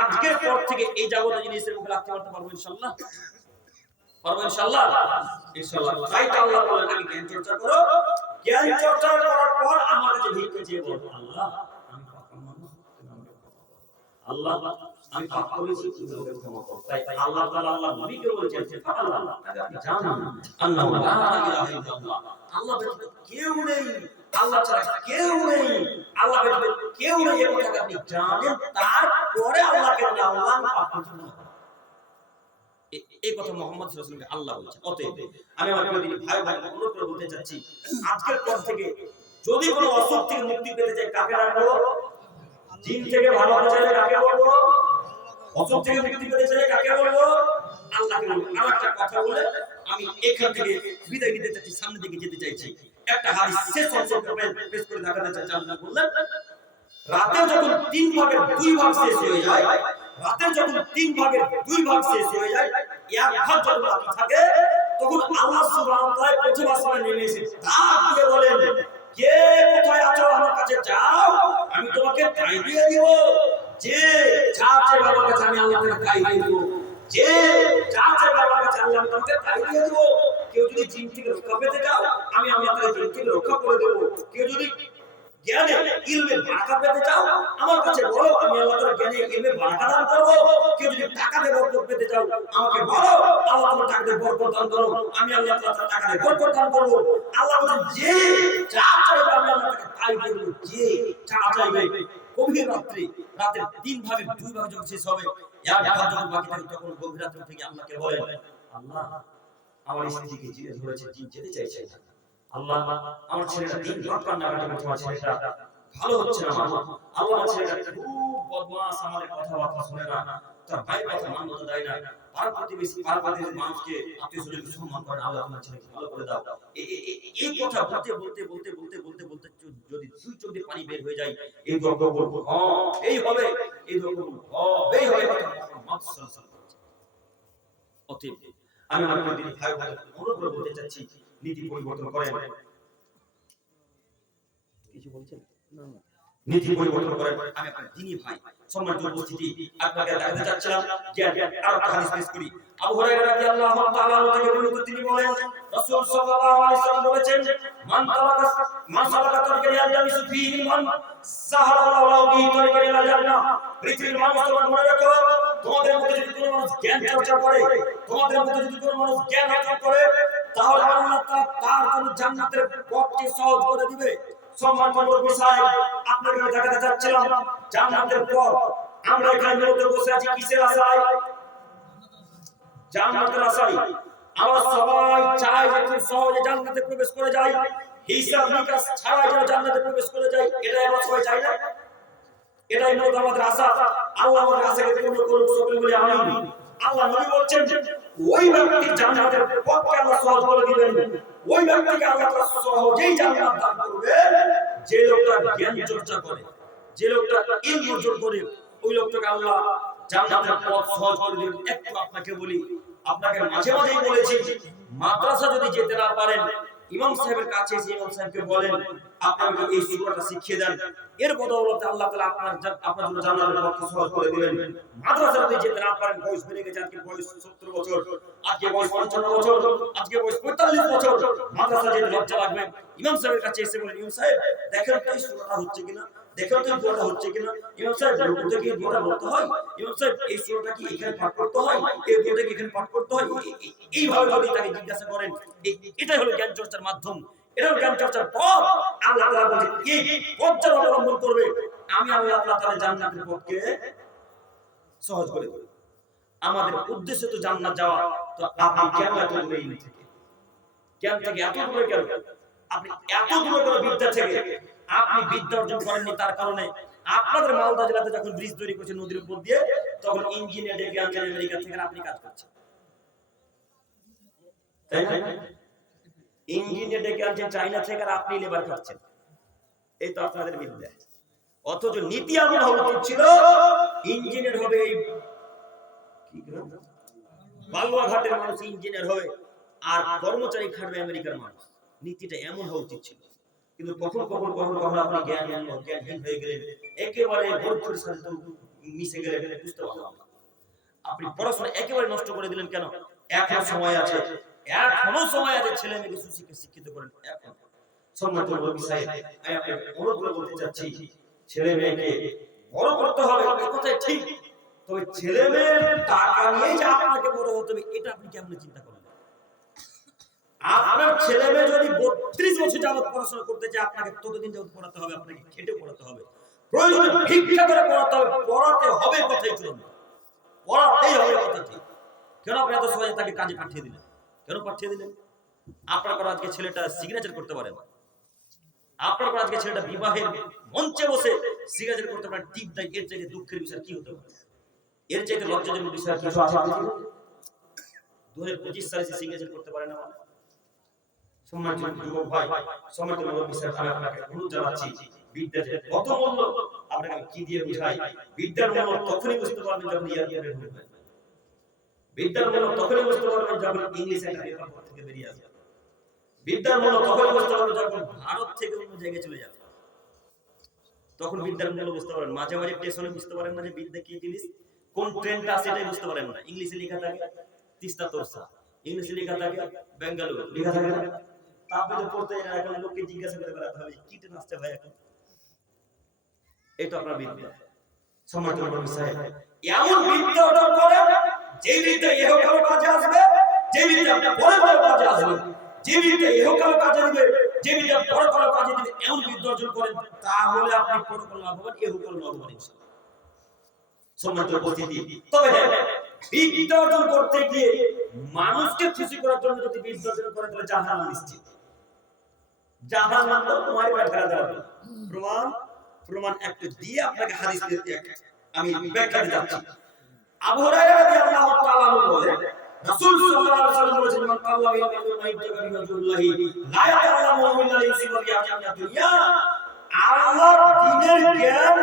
আজকের পর থেকে এই যাবতীয় জিনিসের মুখে রাখতে পারবো ইনশাআল্লাহ? পারবো ইনশাআল্লাহ? ইনশাআল্লাহ। তাই তো আল্লাহ বলেন আমি জ্ঞান চর্চা করো, জ্ঞান চর্চা করার পর আমার কাছে ভিক্ষা চেয়ে বলো আল্লাহ আমি পাপ করলাম, তুমি আমাকে ক্ষমা করো। আল্লাহ আমি পাপ করেছি, তুমি আমাকে ক্ষমা করো। তাই আল্লাহ তাআলা আল্লাহ নবীকে বলেছেন যে আল্লাহ আপনি জানেন আল্লাহু লা ইলাহা ইল্লাল্লাহ, আল্লাহ ব্যতীত কেউ নেই, আল্লাহ ছাড়া কেউ নেই, আল্লাহ ব্যতীত কেউ নেই, এই কথা আপনি জানেন, তারপরে আল্লাহকে বলে আল্লাহ আমি পাপ করেছি ক্ষমা করো। এই কথা মুহাম্মদ সাল্লাল্লাহু আলাইহি ওয়াসাল্লাম আল্লাহ বলেছেন। অতএব আমি আমার প্রিয় দিনী ভাই ভাই অনুরোধ করে বলতে চাচ্ছি, আজকের পর থেকে যদি কোনো অসুখ থেকে মুক্তি পেতে চাই কাকে ডাকবো? জিন থেকে ভালো হতে চাইলে কাকে বলবো? অসুখ থেকে মুক্তি পেতে চাইলে কাকে বলবো? আল্লাহকে বলবো। আর একটা কথা বলে আমি এখান থেকে বিদায় নিতে চাচ্ছি, সামনের দিকে যেতে চাইছি। একটা হাদিস শেষ অংশ পেশ করে দেখাতে চাচ্ছি। আল্লাহ বললেন রাতে যখন 3 ভাগের 2 ভাগ শেষ হয়ে যায়, রাতের যখন 3 ভাগের 2 ভাগ শেষ হয়ে যায়, এক ভাগ যখন বাকি থাকে, তখন আল্লাহ সুবহানাহু ওয়া তাআলা প্রথম আসমানে নেমে এসে ডাক দিয়ে বলেন, কে কোথায় আছো আমার কাছে যাও, আমি তোমাকে তাই দিয়ে দিব। যে যা চাইবে আমার কাছে আমি আল্লাহ তাআলা তাই দিয়ে দিব। যে যা চাইবে আমার কাছে আল্লাহ আমি তোমাকে তাই দিয়ে দিব। কেউ যদি জিন থেকে রক্ষা পেতে চাও, আমি আল্লাহ তাআলা জিন থেকে রক্ষা করে দেব। কেউ যদি জ্ঞানে ইলমে বারাকা পেতে চাও, আমার কাছে বলো, আমি আল্লাহ তাআলা জ্ঞানে ইলমে বারাকা দান করব। কেউ যদি টাকাতে বরকত পেতে চাও, আমাকে বলো, আল্লাহ তোমার টাকাতে বরকত দান করো, আমি আল্লাহ তাআলা টাকাতে বরকত দান করব। আল্লাহ বলেন যে যা চাইবে আমি আল্লাহ তাকে তাই দেব। যে যা চাইবে গভীর রাতে, রাতের 3 ভাগের 2 ভাগ যখন শেষ হবে, এক ভাগ যখন বাকি থাকে, তখন গভীর রাতে থেকে আল্লাহকে বলেন, আল্লাহ আমার স্ত্রীকে জিনে ধরেছে, জিন যেতে চাইছে না। আল্লাহ আমার ছেলেটা দিন রাত কান্নাকাটি করছে, আমার ছেলেটা ভালো হচ্ছে না। আল্লাহ আমার ছেলেটা খুব বদমাশ, আমাদের কথাবার্তা শুনে না, তার ভাই কথা মান্যতা দেয় না, পাড়া প্রতিবেশী পাড়া প্রতিবেশী মানুষকে আত্মীয় স্বজনকে সম্মান করে না। আল্লাহ আমার ছেলেকে ভালো করে দাও। এই কথা বলতে বলতে বলতে বলতে বলতে বলতে যদি 2 চোখ দিয়ে পানি বের হয়ে যায়, এই দোয়া বলবো হ্যাঁ এই হবে, এই দোয়া বলবো হ্যাঁ এই হবে, কথা মুহাম্মদ সাল্লাল্লাহু আলাইহি ওয়াসাল্লাম। অতএব আমি আমার প্রিয় দিনী ভাই ভাই অনুরোধ করে বলতে চাচ্ছি, নীতি পরিবর্তন করেন। কিছু বলছেন না? নীতি পরিবর্তন করেন। আমি আপনার দিনী ভাই সম্মানিত উপস্থিতি আপনাকে দেখাতে চাচ্ছিলাম যে আর একটা হাদিস পেশ করি। আবু হুরায়রা রাদিয়াল্লাহু তাআলা থেকে বর্ণিত, তিনি বলেন রাসূল সাল্লাল্লাহু আলাইহি ওয়াসাল্লাম বলেছেন, মান সালাকা তরিকান ইয়ালতামিসু ফীহি মান সাহালাল্লাহু লাহু বিহি তরিকান ইলাল জান্নাহ। পৃথিবীর মানুষ তোমরা মনে রাখো, তোমাদের মধ্যে যদি কোনো মানুষ জ্ঞান চর্চা করে, তোমাদের মধ্যে যদি কোনো মানুষ জ্ঞান অর্জন করে, তাহলে আল্লাহ তাআলা তার জন্য জান্নাতের পথকে সহজ করে দিবে। সম্মানিত বিষয় আপনাকে দেখাতে চাচ্ছিলাম জান্নাতের পথ। আমরা এখানে মূলত বসে আছি কিসের আশায়? জান্নাতের আশায়। আমরা সবাই চাই যে খুব সহজে জান্নাতে প্রবেশ করে যাই, হিসাব নিকাশ ছাড়াই যেন জান্নাতে প্রবেশ করে যাই। এটাই আমরা সবাই চাই না? এটাই মূলত আমাদের আশা। আল্লাহ আমাদের আশাকে পূর্ণ করুন, সকলে বলি আমিন। আল্লাহ নবী বলছেন ওই ব্যক্তি জান্নাতের পথকে আল্লাহ সহজ করে দিবেন, ওই ব্যক্তিকে আল্লাহ তাআলা সহজেই জান্নাত দান করবে যে লোকটা জ্ঞান চর্চা করে, যে লোকটা ইলম অর্জন করে, ওই লোকটাকে আল্লাহ জান্নাতের পথ সহজ করে দিবেন। একটু আপনাকে বলি, আপনাকে মাঝে মাঝেই বলেছি, মাদ্রাসা যদি যেতে না পারেন, ইমাম সাহেবের কাছে এসে ইমাম সাহেবকে বলেন আপনি আমাকে এই সূরাটা শিখিয়ে দেন, এর বদৌলতে আল্লাহ তাআলা আপনার জন্য জান্নাতের পথ সহজ করে দিবেন। মাদ্রাসা যদি যেতে না পারেন, বয়স বেড়ে গেছে, আজকে বয়স 70 বছর, আজকে বয়স 55 বছর, আজকে বয়স 45 বছর, মাদ্রাসা যেতে লজ্জা লাগবে। ইমাম সাহেবের কাছে এসে বলেন, ইমাম সাহেব দেখেন তো এই সূরাটা হচ্ছে কিনা, দেখেন তো এই দোয়াটা হচ্ছে কিনা। ইমাম সাহেব রুকুতে কি দোয়াটা বলতে হয়? ইমাম সাহেব এই সূরাটা কি এখানে পাঠ করতে হয়? এই দোয়াটা কি এখানে পাঠ করতে হয়? এইভাবে যদি তাকে জিজ্ঞাসা করেন, এটাই হলো জ্ঞান চর্চার মাধ্যম, এটাও জ্ঞান চর্চার পথ। আল্লাহ তাআলা বলেন এই পথ যারা অবলম্বন করবে, আমি আল্লাহ তাআলা তাদের জান্নাতের পথকে সহজ করে দেব। আমাদের উদ্দেশ্য তো জান্নাত যাওয়া, তো আপনি কেন এত দূরে এই থেকে, জ্ঞান থেকে এত দূরে কেন? আপনি এত দূরে কেন বিদ্যা থেকে? আপনি বিদ্যা অর্জন করেননি, তার কারণে আপনাদের মালদা জেলাতে যখন ব্রিজ তৈরি করছে নদীর উপর দিয়ে, তখন ইঞ্জিনিয়ার ডেকে আনছেন আমেরিকা থেকে, আপনি কাজ করছেন, তাই না? ইঞ্জিনিয়ার ডেকে আনছেন চায়না থেকে, আর আপনি লেবার খাচ্ছেন। এই তো আপনাদের বিদ্যা। অথচ নীতি এমন হওয়া উচিত ছিল, ইঞ্জিনিয়ার হবে এই কি গ্রাম? বালুয়াঘাটের মানুষ ইঞ্জিনিয়ার হবে আর কর্মচারী খাটবে আমেরিকার মানুষ। নীতিটা এমন হওয়া উচিত ছিল, কিন্তু কখন আপনি জ্ঞানহীন হয়ে গেলেন, একেবারে মূর্খের সাথে মিশে গেলেন, বুঝতে পারলাম না। আপনি পড়াশোনা একেবারে নষ্ট করে দিলেন কেন? এখনো সময় আছে, ছেলে মেয়েকে শিক্ষিত করেন এখন। সম্মানিত নবী সাহেব, আমি আপনাকে অনুরোধ করে বলতে চাচ্ছি, ছেলে মেয়েকে বড় করতে হবে, এই কথাই ঠিক। তবে ছেলে মেয়ের টাকা নিয়ে যে আপনাকে বড় হতে হবে, এটা আপনি কেমন চিন্তা করেন? আপনার ছেলে মেয়ে যদি 32 বছর যাবত পড়াশোনা করতে চায়, আপনাকে ততদিন যাবত পড়াতে হবে, আপনাকে খেটে পড়াতে হবে, প্রয়োজনে ভিক্ষা করে পড়াতে হবে, পড়াতে হবে কথাই চলবে, পড়াতেই হবে কথা ঠিক। কেন আপনি এত সহজে তাকে কাজে পাঠিয়ে দিলেন? কেন পাঠিয়ে দিলেন? আপনার পর আজকে ছেলেটা সিগনেচার করতে পারে না, আপনার পর আজকে ছেলেটা বিবাহের মঞ্চে বসে সিগনেচার করতে পারে, টিপ দেয়, এর চাইতে দুঃখের বিষয় কি হতে পারে? এর চাইতে লজ্জাজনক বিষয় কিছু আছে? 2025 সালে সিগনেচার করতে পারে না মানে? সম্মানিত যুবক ভাই, সম্মানিত নবী সাহেব, আমি আপনাকে অনুরোধ জানাচ্ছি, বিদ্যার কত মূল্য আপনাকে আমি কি দিয়ে বুঝাই। বিদ্যার মূল্য তখনই বুঝতে পারবেন যখন এয়ারপোর্টে ঢুকবেন। বিদ্যার মূল্য তখনই বুঝতে পারবেন যখন ইংলিশ একটা পেপার থেকে বেরিয়ে আসবে। বিদ্যার মূল্য তখনই বুঝতে পারবেন যখন ভারত থেকে অন্য জায়গায় চলে যাবে, তখন বিদ্যার মূল্য বুঝতে পারবেন। মাঝে মাঝে স্টেশনে বুঝতে পারেন না যে বিদ্যা কি জিনিস, কোন ট্রেনটা আছে এটাই বুঝতে পারেন না। ইংলিশে লেখা থাকে তিস্তা তোরসা, ইংলিশে লেখা থাকে বেঙ্গালুরু, লেখা থাকে না। আপনি তো পড়তে জানেন, এখন লোককে জিজ্ঞাসা করে বেড়াতে হবে কি ট্রেন আসছে ভাই এখন। এই তো আপনার বিদ্যা। সম্মানিত নবী সাহেব, এমন বিদ্যা অর্জন করেন যে বিদ্যা ইহকালে কাজে আসবে, যে বিদ্যা পরকালে কাজে আসবে, যে বিদ্যা ইহকালে কাজে দিবে, যে বিদ্যা পরকালে কাজে দিবে, এমন বিদ্যা অর্জন করেন, তাহলে আপনি পরকালে লাভবান, ইহকালে লাভবান ইনশাআল্লাহ। সম্মানিত উপস্থিতি, তবে বিদ্যা অর্জন করতে গিয়ে মানুষকে খুশি করার জন্য যদি বিদ্যা অর্জন করেন, তাহলে জাহান্নাম নিশ্চিত। জাহান্নাম তো তোমার পেটে ধরা যাবে। প্রমাণ একটা দিয়ে আপনাকে হাদিস দিতে আমি ব্যাখ্যা দিতে যাচ্ছি। আবু হুরায়রা রাদিয়াল্লাহু তাআলা বলেন, রাসূল সাল্লাল্লাহু আলাইহি ওয়াসাল্লাম বলেছেন, মান কাল্লা ইলমা মাইতাকা বিওয়াজুল্লাহি লা ইয়াতাআল্লামু ইল্লা লিয়ুসিবা বিআজামিয়াত দুনিয়া। আল্লাহর দ্বীনের জ্ঞান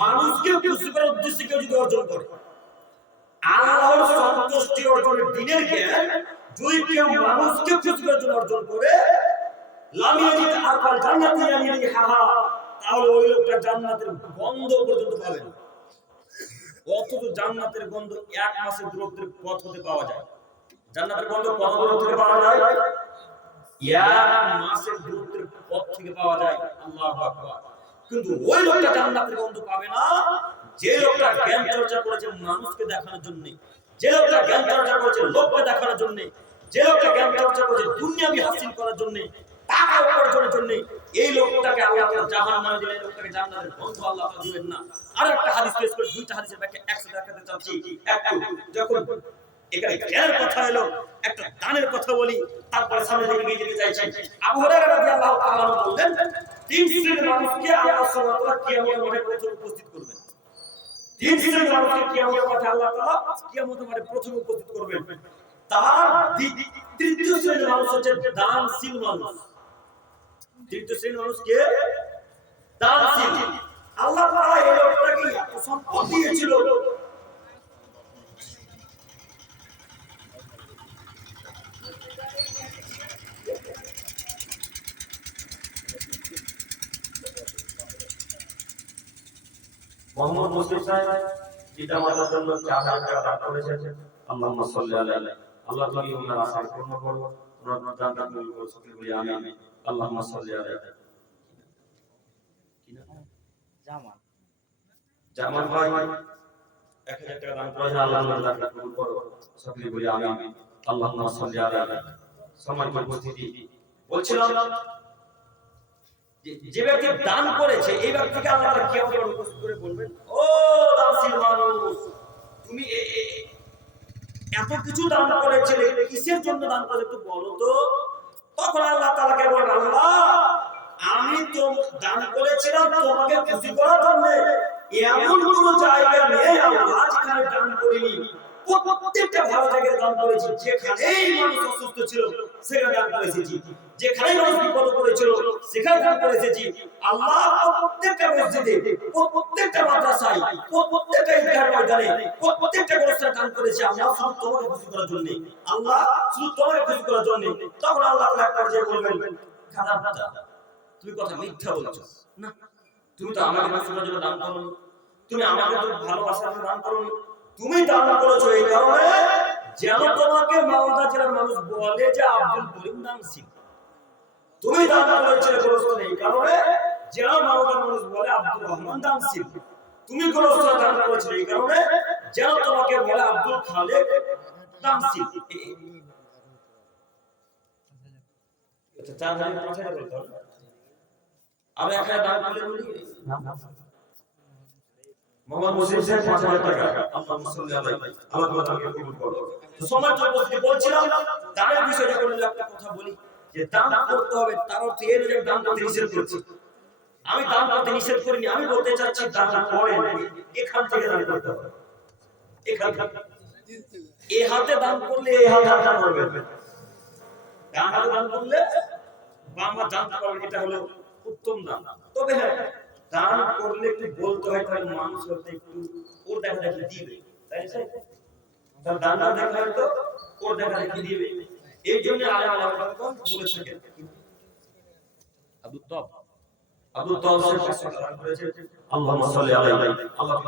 মানুষকে খুশি করার উদ্দেশ্যে কেউ যদি অর্জন করে, আল্লাহর সন্তুষ্টি অর্জনের দ্বীনের জ্ঞান যদি কেউ মানুষকে খুশি করার জন্য অর্জন করে, লাম ইয়াজিদ আকাল জান্নাতি ইয়ামিরিহা, তাহলে ওই লোকটা জান্নাতের গন্ধ পর্যন্ত পাবে না। অথচ জান্নাতের গন্ধ 1 মাসের দূরত্বের পথ হতে পাওয়া যায়। জান্নাতের গন্ধ কত দূর থেকে পাওয়া যায়? 1 মাসের দূরত্বের পথ থেকে পাওয়া যায়। আল্লাহু আকবার। কিন্তু ওই লোকটা জান্নাতের গন্ধ পাবে না যে লোকটা জ্ঞান চর্চা করেছে মানুষকে দেখানোর জন্য, যে লোকটা জ্ঞান চর্চা করেছে লোককে দেখানোর জন্য, যে লোকটা জ্ঞান চর্চা করেছে দুনিয়াবি হাসিল করার জন্য, টাকা উপার্জনের জন্য, এই লোকটাকে আল্লাহ তাআলা জাহান্নামে দিবেন, লোকটাকে জান্নাতের গন্ধ আল্লাহ তাআলা দিবেন না। আর একটা হাদিস পেশ করে দুইটা হাদিসের ব্যাখ্যা একসাথে দেখাতে চাচ্ছি। একটু যখন এখানে জ্ঞানের কথা এলো, একটা দানের কথা বলি, তারপরে সামনে দিকে নিয়ে যেতে চাইছি। আবু হুরায়রা রাদিয়াল্লাহু তাআলা বললেন, 3 শ্রেণীর মানুষকে আল্লাহ সুবহানাহু ওয়া তাআলা কিয়ামতের মাঠে প্রথম উপস্থিত করবেন। 3 শ্রেণীর মানুষকে কিয়ামতের মাঠে আল্লাহ তাআলা কিয়ামতের মাঠে প্রথম উপস্থিত করবেন। তার তৃতীয় শ্রেণীর মানুষ হচ্ছে দানশীল মানুষ। তৃতীয় শ্রেণীর মানুষ কে? দানশীল। আল্লাহ তাআলা এই লোকটাকে এত সম্পদ দিয়েছিল, মোহাম্মদ মুসলিম সাহেব পিতামাতার জন্য 4000 টাকা দান করেছেন। আল্লাহুম্মা সাল্লি আলাইহি, আল্লাহ তুমি ওনার আশা পূর্ণ করো, ওনার জান্নাত কবুল করো, সকলে বলি আমিন। আল্লাহুম্মা সাল্লি আলাইহি। জামান ভাই 1000 টাকা দান করেছেন, আল্লাহ ওনার জান্নাত কবুল করো, সকলে বলি আমিন। আল্লাহুম্মা সাল্লি আলাইহি। সম্মানিত উপস্থিতি, বলছিলাম যে ব্যক্তি দান করেছে, এই ব্যক্তিকে আল্লাহ তাআলা কিয়ামতের মাঠে উপস্থিত করে বলবেন, ও দানশীল মানুষ, তুমি এত কিছু দান করেছিলে, কিসের জন্য দান করেছিলে একটু বলো তো। তখন আল্লাহ তাআলাকে বলেন, আল্লাহ আমি তো দান করেছিলাম তোমাকে খুশি করার জন্য, এমন কোন জায়গা নেই আল্লাহ যেখানে দান করিনি। প্রত্যেকটা ভালো জায়গায় দান করেছি, যেখানেই মানুষ অসুস্থ ছিল সেখানে দান করে এসেছি, যেখানেই মানুষ বিপদে পড়েছিল সেখানে দান করে এসেছি। আল্লাহ প্রত্যেকটা মসজিদে, প্রত্যেকটা মাদ্রাসায়, প্রত্যেকটা ঈদগাহ ময়দানে, প্রত্যেকটা গোরস্থানে দান করেছি। আল্লাহ শুধু তোমাকে খুশি করার জন্য, আল্লাহ শুধু তোমাকে খুশি করার জন্য। তখন আল্লাহ তাআলা একটা যে বলবেন, খারাপটা তুমি কথা মিথ্যা বলছো না, তুমি তো আমাকে খুশি করার জন্য দান করো, তুমি আমাকে তো ভালোবাসার জন্য দান করো, তুমি দান করেছো এই কারণে যেন তোমাকে মালদা জেলার মানুষ বলে যে আব্দুল করিম দানশীল। তুমি দান করেছো গোরস্থানে এই কারণে যেন মালদার মানুষ বলে আব্দুর রহমান দানশীল। তুমি গোরস্থানে দান করেছো এই কারণে যেন তোমাকে বলে আব্দুল খালেক দানশীল। এটা 4000 টাকা বলতে হবে। আমি একটা দান করে বলি মোহাম্মদ মুসলিম সাহেব 5000 টাকা, আল্লাহ মুসল্লি আলাইহি, আল্লাহ তাআলাকে কবুল করো। তো সমাজে উপস্থিত বলছিলাম দানের বিষয়টা বলে একটা কথা বলি যে দান করতে হবে, তার অর্থ এই নয় যে দান করতে নিষেধ করছি। আমি দান করতে নিষেধ করিনি, আমি বলতে চাচ্ছি দান করেন, এখান থেকে দান করতে হবে, এখান থেকে। এই হাতে দান করলে এই হাতে দান করবেন, ডান হাতে দান করলে বাম হাত জানতে পারবেন, এটা হলো উত্তম দান। তবে হ্যাঁ, দান করলে একটু বলতে হয়, তাহলে মানুষ হতে একটু ওর দেখা দেখি দিবে, তাই না? তার দানটা দেখা হয়তো ওর দেখা দেখি দিবে, এই জন্য আলেম আলামাগণ বলে থাকেন। আবু তব সাহেব দান করেছে, আল্লাহুম্মা সাল্লি আলাইহি, আল্লাহ